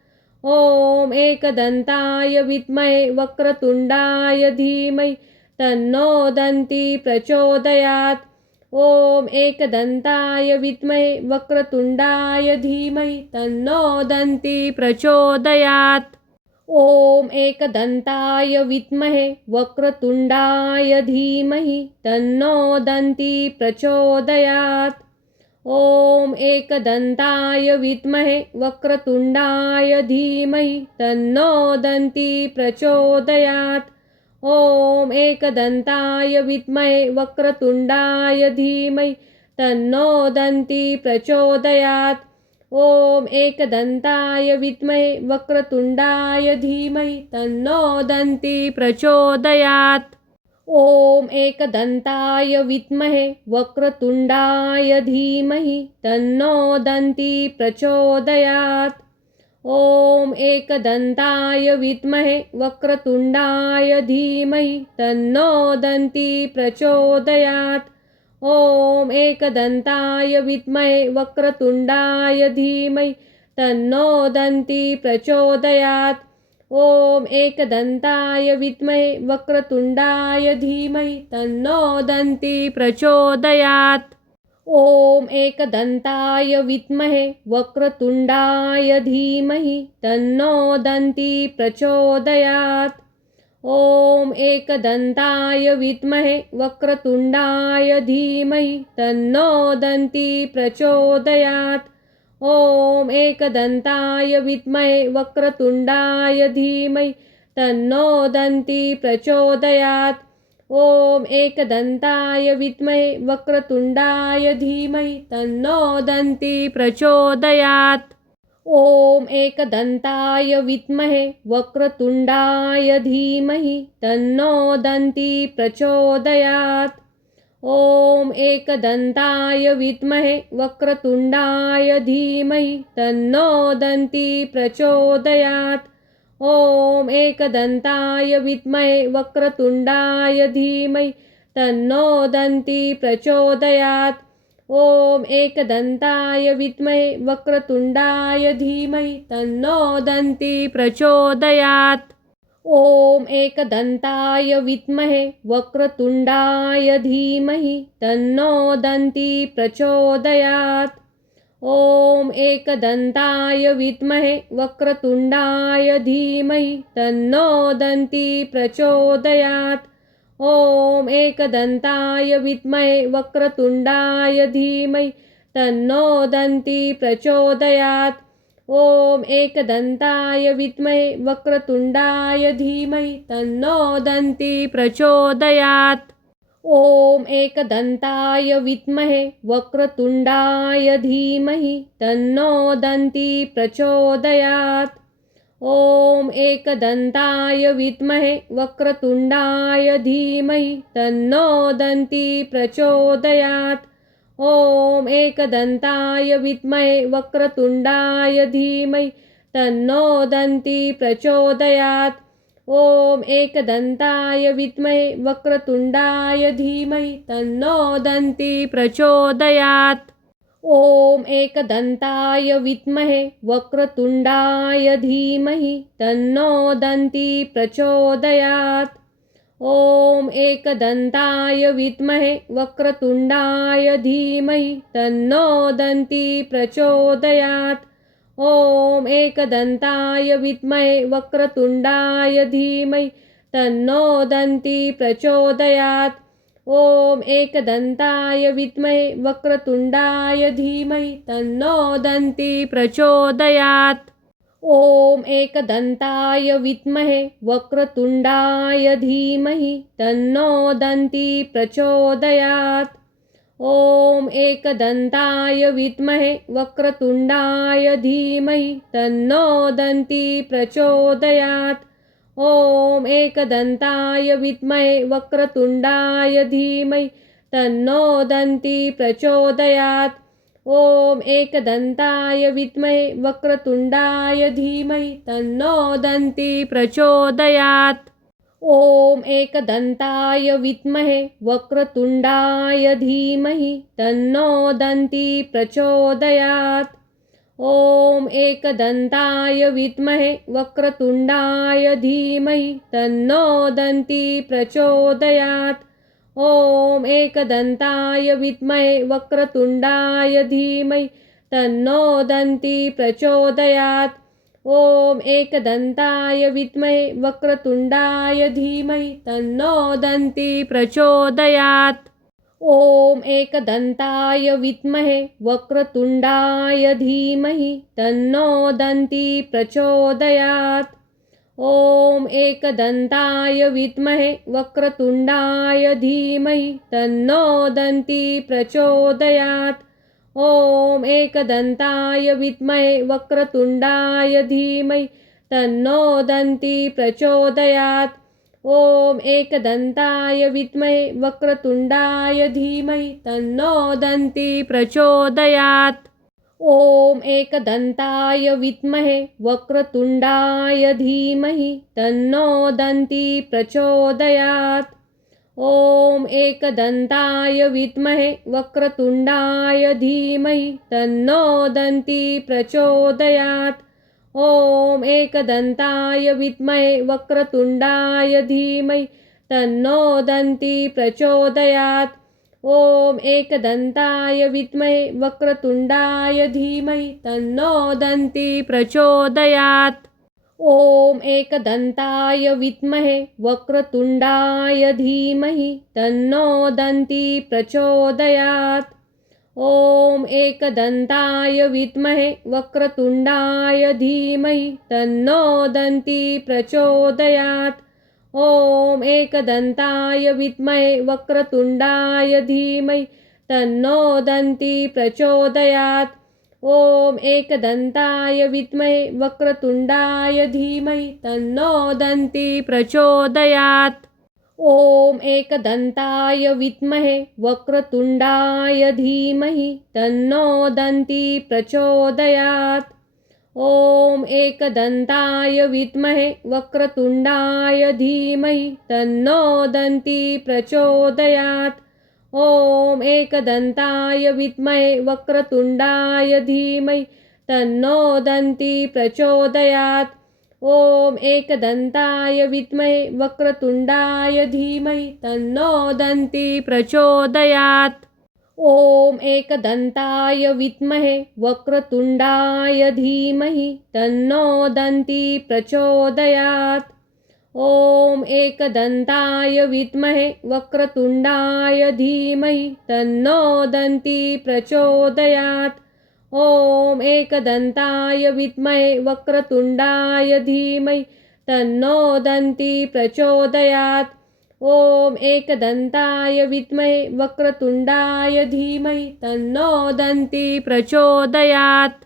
ॐ एकदन्ताय विद्महे वक्रतुण्डाय धीमहि तन्नो दन्ती प्रचोदयात्। ॐ एकदन्ताय विद्महे वक्रतुण्डाय धीमहि तन्नो दन्ती प्रचोदयात्। ॐ एकदन्ताय विद्महे वक्रतुण्डाय धीमहि तन्नो दन्ती प्रचोदयात्। ॐ एकदन्ताय विद्महे वक्रतुण्डाय धीमहि तन्नो दन्ती प्रचोदयात्। ॐ एकदन्ताय विद्महे वक्रतुण्डाय धीमहि तन्नो दन्ती प्रचोदयात्। ॐ एकदन्ताय विद्महे वक्रतुण्डाय धीमहि तन्नो दन्ती प्रचोदयात्। ॐ एकदन्ताय विद्महे वक्रतुण्डाय धीमहि तन्नो दन्ती प्रचोदयात्। ॐ एकदन्ताय विद्महे वक्रतुण्डाय धीमहि तन्नो दन्ती प्रचोदयात्। ॐ एकदन्ताय विद्महे वक्रतुण्डाय धीमहि तन्नो दन्ती प्रचोदयात्। ॐ एकदन्ताय विद्महे वक्रतुण्डाय धीमहि तन्नो दन्ती प्रचोदयात्। ॐ एकदन्ताय विद्महे वक्रतुण्डाय धीमहि तन्नो दन्ती प्रचोदयात्। ॐ एकदन्ताय विद्महे वक्रतुण्डाय धीमहि तन्नो दन्ती प्रचोदयात्। ॐ एकदन्ताय विद्महे वक्रतुण्डाय धीमहि तन्नो दन्ती प्रचोदयात्। ॐ एकदन्ताय विद्महे वक्रतुण्डाय धीमहि तन्नो दन्ती प्रचोदयात्। ॐ एकदन्ताय विद्महे वक्रतुण्डाय धीमहि तन्नो दन्ती प्रचोदयात्। ॐ एकदन्ताय विद्महे वक्रतुण्डाय धीमहि तन्नो दन्ती प्रचोदयात्। ॐ एकदन्ताय विद्महे वक्रतुण्डाय धीमहि तन्नो दन्ती प्रचोदयात्। ॐ एकदन्ताय विद्महे वक्रतुण्डाय धीमहि तन्नो दन्ती प्रचोदयात्। ॐ एकदन्ताय विद्महे वक्रतुण्डाय धीमहि तन्नो दन्ती प्रचोदयात्। ॐ एकदन्ताय विद्महे वक्रतुण्डाय धीमहि तन्नो दन्ती प्रचोदयात्। ॐ एकदन्ताय विद्महे वक्रतुण्डाय धीमहि तन्नो दन्ती प्रचोदयात्। ॐ एकदन्ताय विद्महे वक्रतुण्डाय धीमहि तन्नो दन्ती प्रचोदयात्। ॐ एकदन्ताय विद्महे वक्रतुण्डाय धीमहि तन्नो दन्ती प्रचोदयात्। ॐ एकदन्ताय विद्महे वक्रतुण्डाय धीमहि तन्नो दन्ती प्रचोदयात्। ॐ एकदन्ताय विद्महे वक्रतुण्डाय धीमहि तन्नो दन्ती प्रचोदयात्। ॐ एकदन्ताय विद्महे वक्रतुण्डाय धीमहि तन्नो दन्ती प्रचोदयात्। ॐ एकदन्ताय विद्महे वक्रतुण्डाय धीमहि तन्नो दन्ती प्रचोदयात्। ॐ एकदन्ताय विद्महे वक्रतुण्डाय धीमहि तन्नो दन्ती प्रचोदयात्। ॐ एकदन्ताय विद्महे वक्रतुण्डाय धीमहि तन्नो दन्ती प्रचोदयात्। ॐ एकदन्ताय विद्महे वक्रतुण्डाय धीमहि तन्नो दन्ती प्रचोदयात्। ॐ एकदन्ताय विद्महे वक्रतुण्डाय धीमहि तन्नो दन्ती प्रचोदयात्। ॐ एकदन्ताय विद्महे वक्रतुण्डाय धीमहि तन्नो दन्ती प्रचोदयात्। ॐ एकदन्ताय विद्महे वक्रतुण्डाय धीमहि तन्नो दन्ती प्रचोदयात्। ॐ एकदन्ताय विद्महे वक्रतुण्डाय धीमहि तन्नो दन्ती प्रचोदयात्। ॐ एकदन्ताय विद्महे वक्रतुण्डाय धीमहि तन्नो दन्ती प्रचोदयात्। ॐ एकदन्ताय विद्महे वक्रतुण्डाय धीमहि तन्नो दन्ती प्रचोदयात्। ॐ एकदन्ताय विद्महे वक्रतुण्डाय धीमहि तन्नो दन्ती प्रचोदयात्। ॐ एकदन्ताय विद्महे वक्रतुण्डाय धीमहि तन्नो दन्ती प्रचोदयात्। ॐ एकदन्ताय विद्महे वक्रतुण्डाय धीमहि तन्नो दन्ती प्रचोदयात्। ॐ एकदन्ताय विद्महे वक्रतुण्डाय धीमहि तन्नो दन्ती प्रचोदयात्। ॐ एकदन्ताय विद्महे वक्रतुण्डाय धीमहि तन्नो दन्ती प्रचोदयात्। ॐ एकदन्ताय विद्महे वक्रतुण्डाय धीमहि तन्नो दन्ती प्रचोदयात्। ॐ एकदन्ताय विद्महे वक्रतुण्डाय धीमहि तन्नो दन्ती प्रचोदयात्। ॐ एकदन्ताय विद्महे वक्रतुण्डाय धीमहि तन्नो दन्ती प्रचोदयात्। ॐ एकदन्ताय विद्महे वक्रतुण्डाय धीमहि तन्नो दन्ती प्रचोदयात्। ॐ एकदन्ताय विद्महे वक्रतुण्डाय धीमहि तन्नो दन्ती प्रचोदयात्। ॐ एकदन्ताय विद्महे वक्रतुण्डाय धीमहि तन्नो दन्ती प्रचोदयात्। ॐ एकदन्ताय विद्महे वक्रतुण्डाय धीमहि तन्नो दन्ती प्रचोदयात्। ॐ एकदन्ताय विद्महे वक्रतुण्डाय धीमहि तन्नो दन्ती प्रचोदयात्। ॐ एकदन्ताय विद्महे वक्रतुण्डाय धीमहि तन्नो दन्ती प्रचोदयात्। ॐ एकदन्ताय विद्महे वक्रतुण्डाय धीमहि तन्नो दन्ती प्रचोदयात्। ॐ एकदन्ताय विद्महे वक्रतुण्डाय धीमहि तन्नो दन्ती प्रचोदयात्। ॐ एकदन्ताय विद्महे वक्रतुण्डाय धीमहि तन्नो दन्ती प्रचोदयात्। ॐ एकदन्ताय विद्महे वक्रतुण्डाय धीमहि तन्नो दन्ती प्रचोदयात्। ॐ एकदन्ताय विद्महे वक्रतुण्डाय धीमहि तन्नो दन्ती प्रचोदयात्। ॐ एकदन्ताय विद्महे वक्रतुण्डाय धीमहि तन्नो दन्ती प्रचोदयात्। ॐ एकदन्ताय विद्महे वक्रतुण्डाय धीमहि तन्नो दन्ती प्रचोदयात्। ॐ एकदन्ताय विद्महे वक्रतुण्डाय धीमहि तन्नो दन्ती प्रचोदयात्।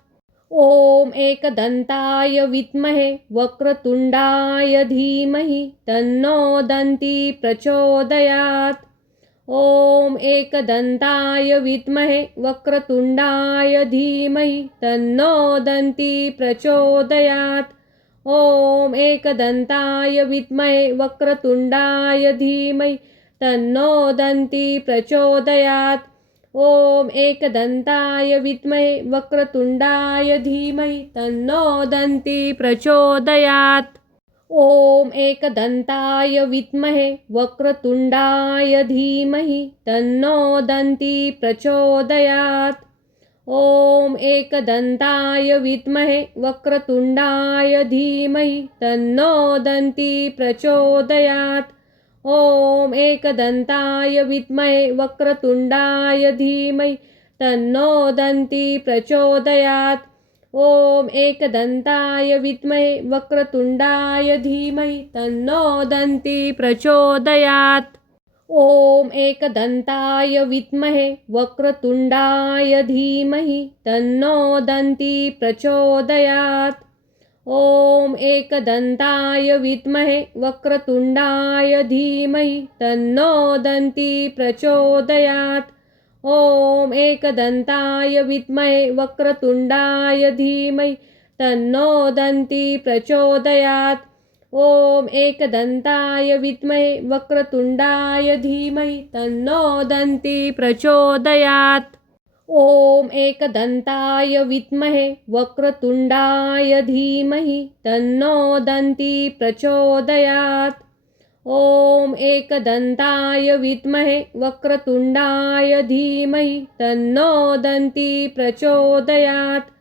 ॐ एकदन्ताय विद्महे वक्रतुण्डाय धीमहि तन्नो दन्ती प्रचोदयात्। ॐ एकदन्ताय विद्महे वक्रतुण्डाय धीमहि तन्नो दन्ती प्रचोदयात्। ॐ एकदन्ताय विद्महे वक्रतुण्डाय धीमहि तन्नो दन्ती प्रचोदयात्। ॐ एकदन्ताय विद्महे वक्रतुण्डाय धीमहि तन्नो दन्ती प्रचोदयात्। ॐ एकदन्ताय विद्महे वक्रतुण्डाय धीमहि तन्नो दन्ती प्रचोदयात्। ॐ एकदन्ताय विद्महे वक्रतुण्डाय धीमहि तन्नो दन्ती प्रचोदयात्। ॐ एकदन्ताय विद्महे वक्रतुण्डाय धीमहि तन्नो दन्ती प्रचोदयात्। ॐ एकदन्ताय विद्महे वक्रतुण्डाय धीमहि तन्नो दन्ती प्रचोदयात्। ॐ एकदन्ताय विद्महे वक्रतुण्डाय धीमहि तन्नो दन्ती प्रचोदयात्। ॐ एकदन्ताय विद्महे वक्रतुण्डाय धीमहि तन्नो दन्ती प्रचोदयात्। ॐ एकदन्ताय विद्महे वक्रतुण्डाय धीमहि तन्नो दन्ती प्रचोदयात्। ॐ एकदन्ताय विद्महे वक्रतुण्डाय धीमहि तन्नो दन्ती प्रचोदयात्। ॐ एकदन्ताय विद्महे वक्रतुण्डाय धीमहि तन्नो दन्ती प्रचोदयात्। ॐ एकदन्ताय विद्महे वक्रतुण्डाय धीमहि तन्नो दन्ती प्रचोदयात्।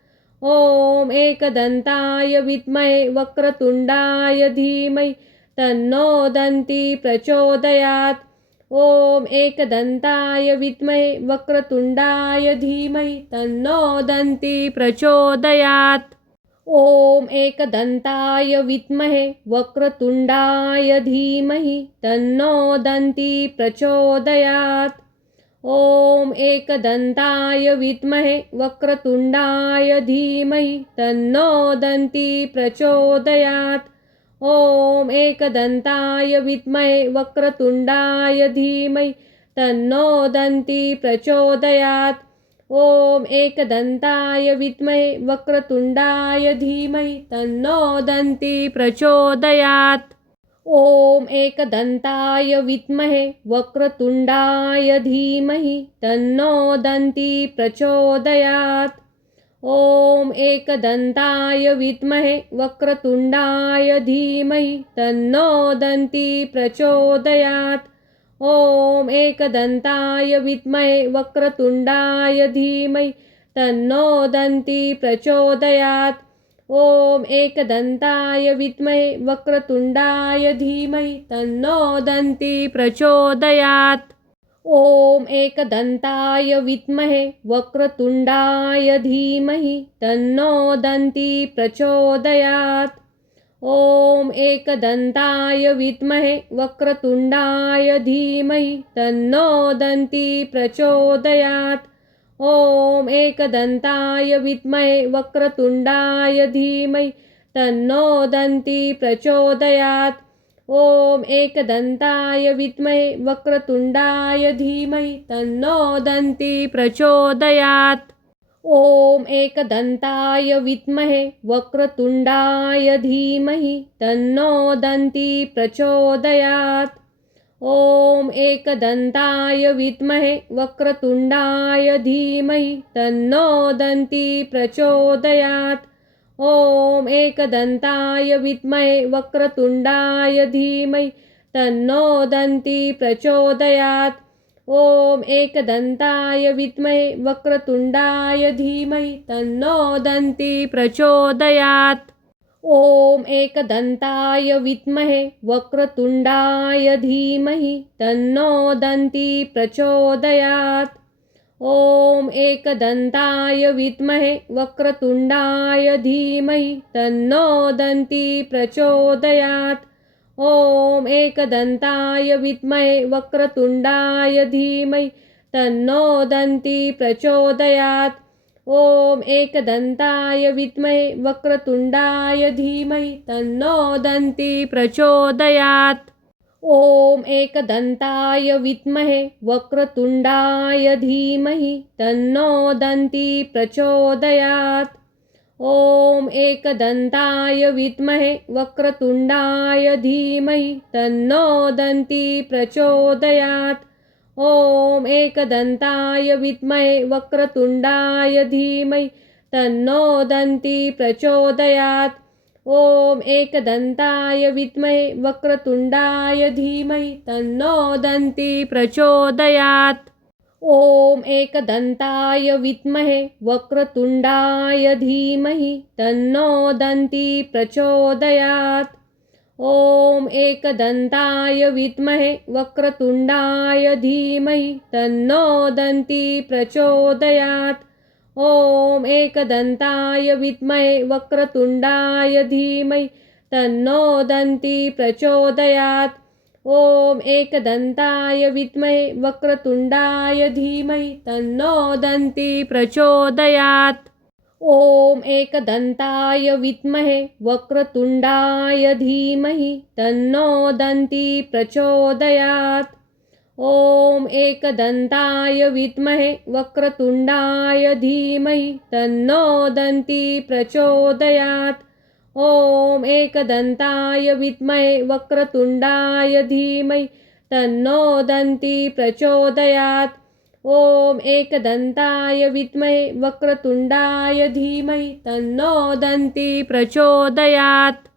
ॐ एकदन्ताय विद्महे वक्रतुण्डाय धीमहि तन्नो दन्ती प्रचोदयात्। ॐ एकदन्ताय विद्महे वक्रतुण्डाय धीमहि तन्नो दन्ती प्रचोदयात्। ॐ एकदन्ताय विद्महे वक्रतुण्डाय धीमहि तन्नो दन्ती प्रचोदयात्। ॐ एकदन्ताय विद्महे वक्रतुण्डाय धीमहि तन्नो दन्ती प्रचोदयात्। ॐ एकदन्ताय विद्महे वक्रतुण्डाय धीमहि तन्नो दन्ती प्रचोदयात्। ॐ एकदन्ताय विद्महे वक्रतुण्डाय धीमहि तन्नो दन्ती प्रचोदयात्। ॐ एकदन्ताय विद्महे वक्रतुण्डाय धीमहि तन्नो दन्ती प्रचोदयात्। ॐ एकदन्ताय विद्महे वक्रतुण्डाय धीमहि तन्नो दन्ती प्रचोदयात्। ॐ एकदन्ताय विद्महे वक्रतुण्डाय धीमहि तन्नो दन्ती प्रचोदयात्। ॐ एकदन्ताय विद्महे वक्रतुण्डाय धीमहि तन्नो दन्ती प्रचोदयात्। ॐ एकदन्ताय विद्महे वक्रतुण्डाय धीमहि तन्नो दन्ती प्रचोदयात्। ॐ एकदन्ताय विद्महे वक्रतुण्डाय धीमहि तन्नो दन्ती प्रचोदयात्। ॐ एकदन्ताय विद्महे वक्रतुण्डाय धीमहि तन्नो दन्ती प्रचोदयात्। ॐ एकदन्ताय विद्महे वक्रतुण्डाय धीमहि तन्नो दन्ती प्रचोदयात्। ॐ एकदन्ताय विद्महे वक्रतुण्डाय धीमहि तन्नो दन्ती प्रचोदयात्। ॐ एकदन्ताय विद्महे वक्रतुण्डाय धीमहि तन्नो दन्ती प्रचोदयात्। ॐ एकदन्ताय विद्महे वक्रतुण्डाय धीमहि तन्नो दन्ती प्रचोदयात्। ॐ एकदन्ताय विद्महे वक्रतुण्डाय धीमहि तन्नो दन्ती प्रचोदयात्। ॐ एकदन्ताय विद्महे वक्रतुण्डाय धीमहि तन्नो दन्ती प्रचोदयात्। ॐ एकदन्ताय विद्महे वक्रतुण्डाय धीमहि तन्नो दन्ती प्रचोदयात्। ॐ एकदन्ताय विद्महे वक्रतुण्डाय धीमहि तन्नो दन्ती प्रचोदयात्। ॐ एकदन्ताय विद्महे वक्रतुण्डाय धीमहि तन्नो दन्ती प्रचोदयात्। ॐ एकदन्ताय विद्महे वक्रतुण्डाय धीमहि तन्नो दन्ती प्रचोदयात्। ॐ एकदन्ताय विद्महे वक्रतुण्डाय धीमहि तन्नो दन्ती प्रचोदयात्। ॐ एकदन्ताय विद्महे वक्रतुण्डाय धीमहि तन्नो दन्ती प्रचोदयात्। ॐ एकदन्ताय विद्महे वक्रतुण्डाय धीमहि तन्नो दन्ती प्रचोदयात्। ॐ एकदन्ताय विद्महे वक्रतुण्डाय धीमहि तन्नो दन्ती प्रचोदयात्। ॐ एकदन्ताय विद्महे वक्रतुण्डाय धीमहि तन्नो दन्ती प्रचोदयात्। ॐ एकदन्ताय विद्महे वक्रतुण्डाय धीमहि तन्नो दन्ती प्रचोदयात्। ॐ एकदन्ताय विद्महे वक्रतुण्डाय धीमहि तन्नो दन्ती प्रचोदयात्। ॐ एकदन्ताय विद्महे वक्रतुण्डाय धीमहि तन्नो दन्ती प्रचोदयात्। ॐ एकदन्ताय विद्महे वक्रतुण्डाय धीमहि तन्नो दन्ती प्रचोदयात्। ॐ एकदन्ताय विद्महे वक्रतुण्डाय धीमहि तन्नो दन्ती प्रचोदयात्। ॐ एकदन्ताय विद्महे वक्रतुण्डाय धीमहि तन्नो दन्ती प्रचोदयात्।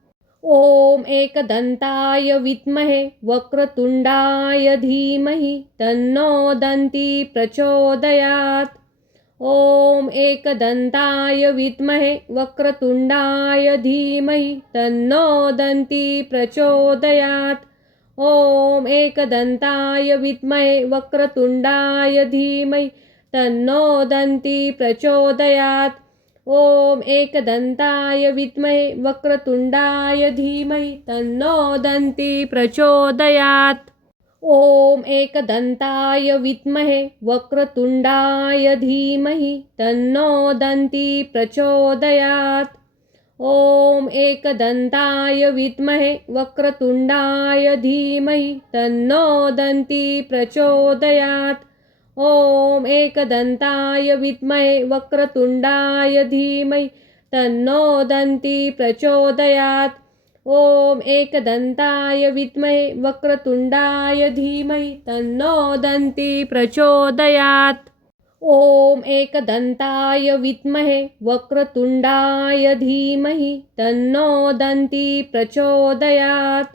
ॐ एकदन्ताय विद्महे वक्रतुण्डाय धीमहि तन्नो दन्ती प्रचोदयात्। ॐ एकदन्ताय विद्महे वक्रतुण्डाय धीमहि तन्नो दन्ती प्रचोदयात्। ॐ एकदन्ताय विद्महे वक्रतुण्डाय धीमहि तन्नो दन्ती प्रचोदयात्। ॐ एकदन्ताय विद्महे वक्रतुण्डाय धीमहि तन्नो दन्ती प्रचोदयात्। ॐ एकदन्ताय विद्महे वक्रतुण्डाय धीमहि तन्नो दन्ती प्रचोदयात्। ॐ एकदन्ताय विद्महे वक्रतुण्डाय धीमहि तन्नो दन्ती प्रचोदयात्। ॐ एकदन्ताय विद्महे वक्रतुण्डाय धीमहि तन्नो दन्ती प्रचोदयात्। ॐ एकदन्ताय विद्महे वक्रतुण्डाय धीमहि तन्नो दन्ती प्रचोदयात्। ॐ एकदन्ताय विद्महे वक्रतुण्डाय धीमहि तन्नो दन्ती प्रचोदयात्।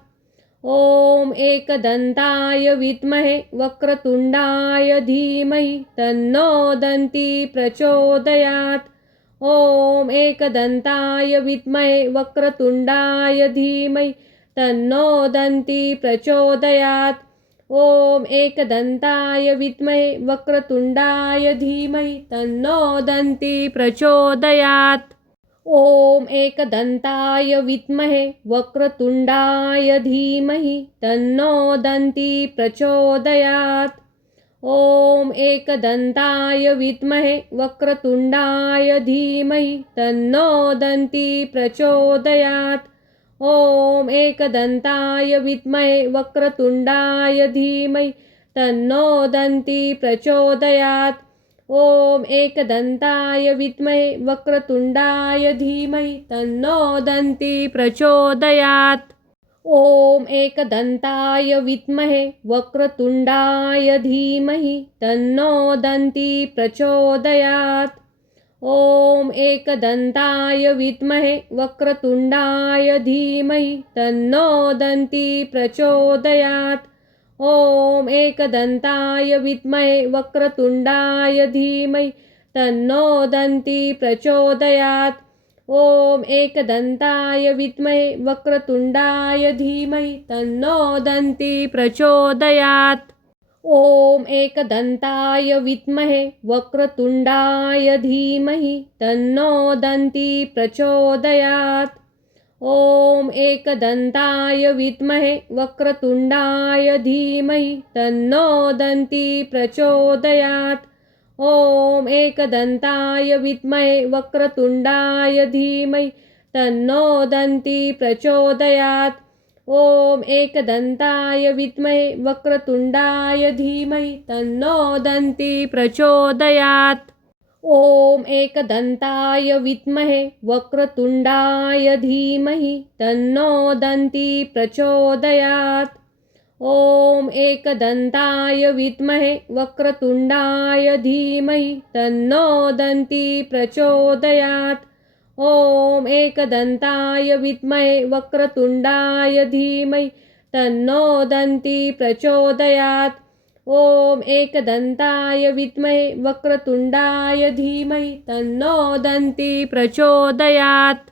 ॐ एकदन्ताय विद्महे वक्रतुण्डाय धीमहि तन्नो दन्ती प्रचोदयात्। ॐ एकदन्ताय विद्महे वक्रतुण्डाय धीमहि तन्नो दन्ती प्रचोदयात्। ॐ एकदन्ताय विद्महे वक्रतुण्डाय धीमहि तन्नो दन्ती प्रचोदयात्। ॐ एकदन्ताय विद्महे वक्रतुण्डाय धीमहि तन्नो दन्ती प्रचोदयात्। ॐ एकदन्ताय विद्महे वक्रतुण्डाय धीमहि तन्नो दन्ती प्रचोदयात्। ॐ एकदन्ताय विद्महे वक्रतुण्डाय धीमहि तन्नो दन्ती प्रचोदयात्। ॐ एकदन्ताय विद्महे वक्रतुण्डाय धीमहि तन्नो दन्ती प्रचोदयात्। ॐ एकदन्ताय विद्महे वक्रतुण्डाय धीमहि तन्नो दन्ती प्रचोदयात्। ॐ एकदन्ताय विद्महे वक्रतुण्डाय धीमहि तन्नो दन्ती प्रचोदयात्। ॐ एकदन्ताय विद्महे वक्रतुण्डाय धीमहि तन्नो दन्ती प्रचोदयात्। ॐ एकदन्ताय विद्महे वक्रतुण्डाय धीमहि तन्नो दन्ती प्रचोदयात्। ॐ एकदन्ताय विद्महे वक्रतुण्डाय धीमहि तन्नो दन्ती प्रचोदयात्। ॐ एकदन्ताय विद्महे वक्रतुण्डाय धीमहि तन्नो दन्ती प्रचोदयात्। ॐ एकदन्ताय विद्महे वक्रतुण्डाय धीमहि तन्नो दन्ती प्रचोदयात्। ॐ एकदन्ताय विद्महे वक्रतुण्डाय धीमहि तन्नो दन्ती प्रचोदयात्। ॐ एकदन्ताय विद्महे वक्रतुण्डाय धीमहि तन्नो दन्ती प्रचोदयात्। ॐ एकदन्ताय विद्महे वक्रतुण्डाय धीमहि तन्नो दन्ती प्रचोदयात्। ॐ एकदन्ताय विद्महे वक्रतुण्डाय धीमहि तन्नो दन्ती प्रचोदयात्। ॐ एकदन्ताय विद्महे वक्रतुण्डाय धीमहि तन्नो दन्ती प्रचोदयात्।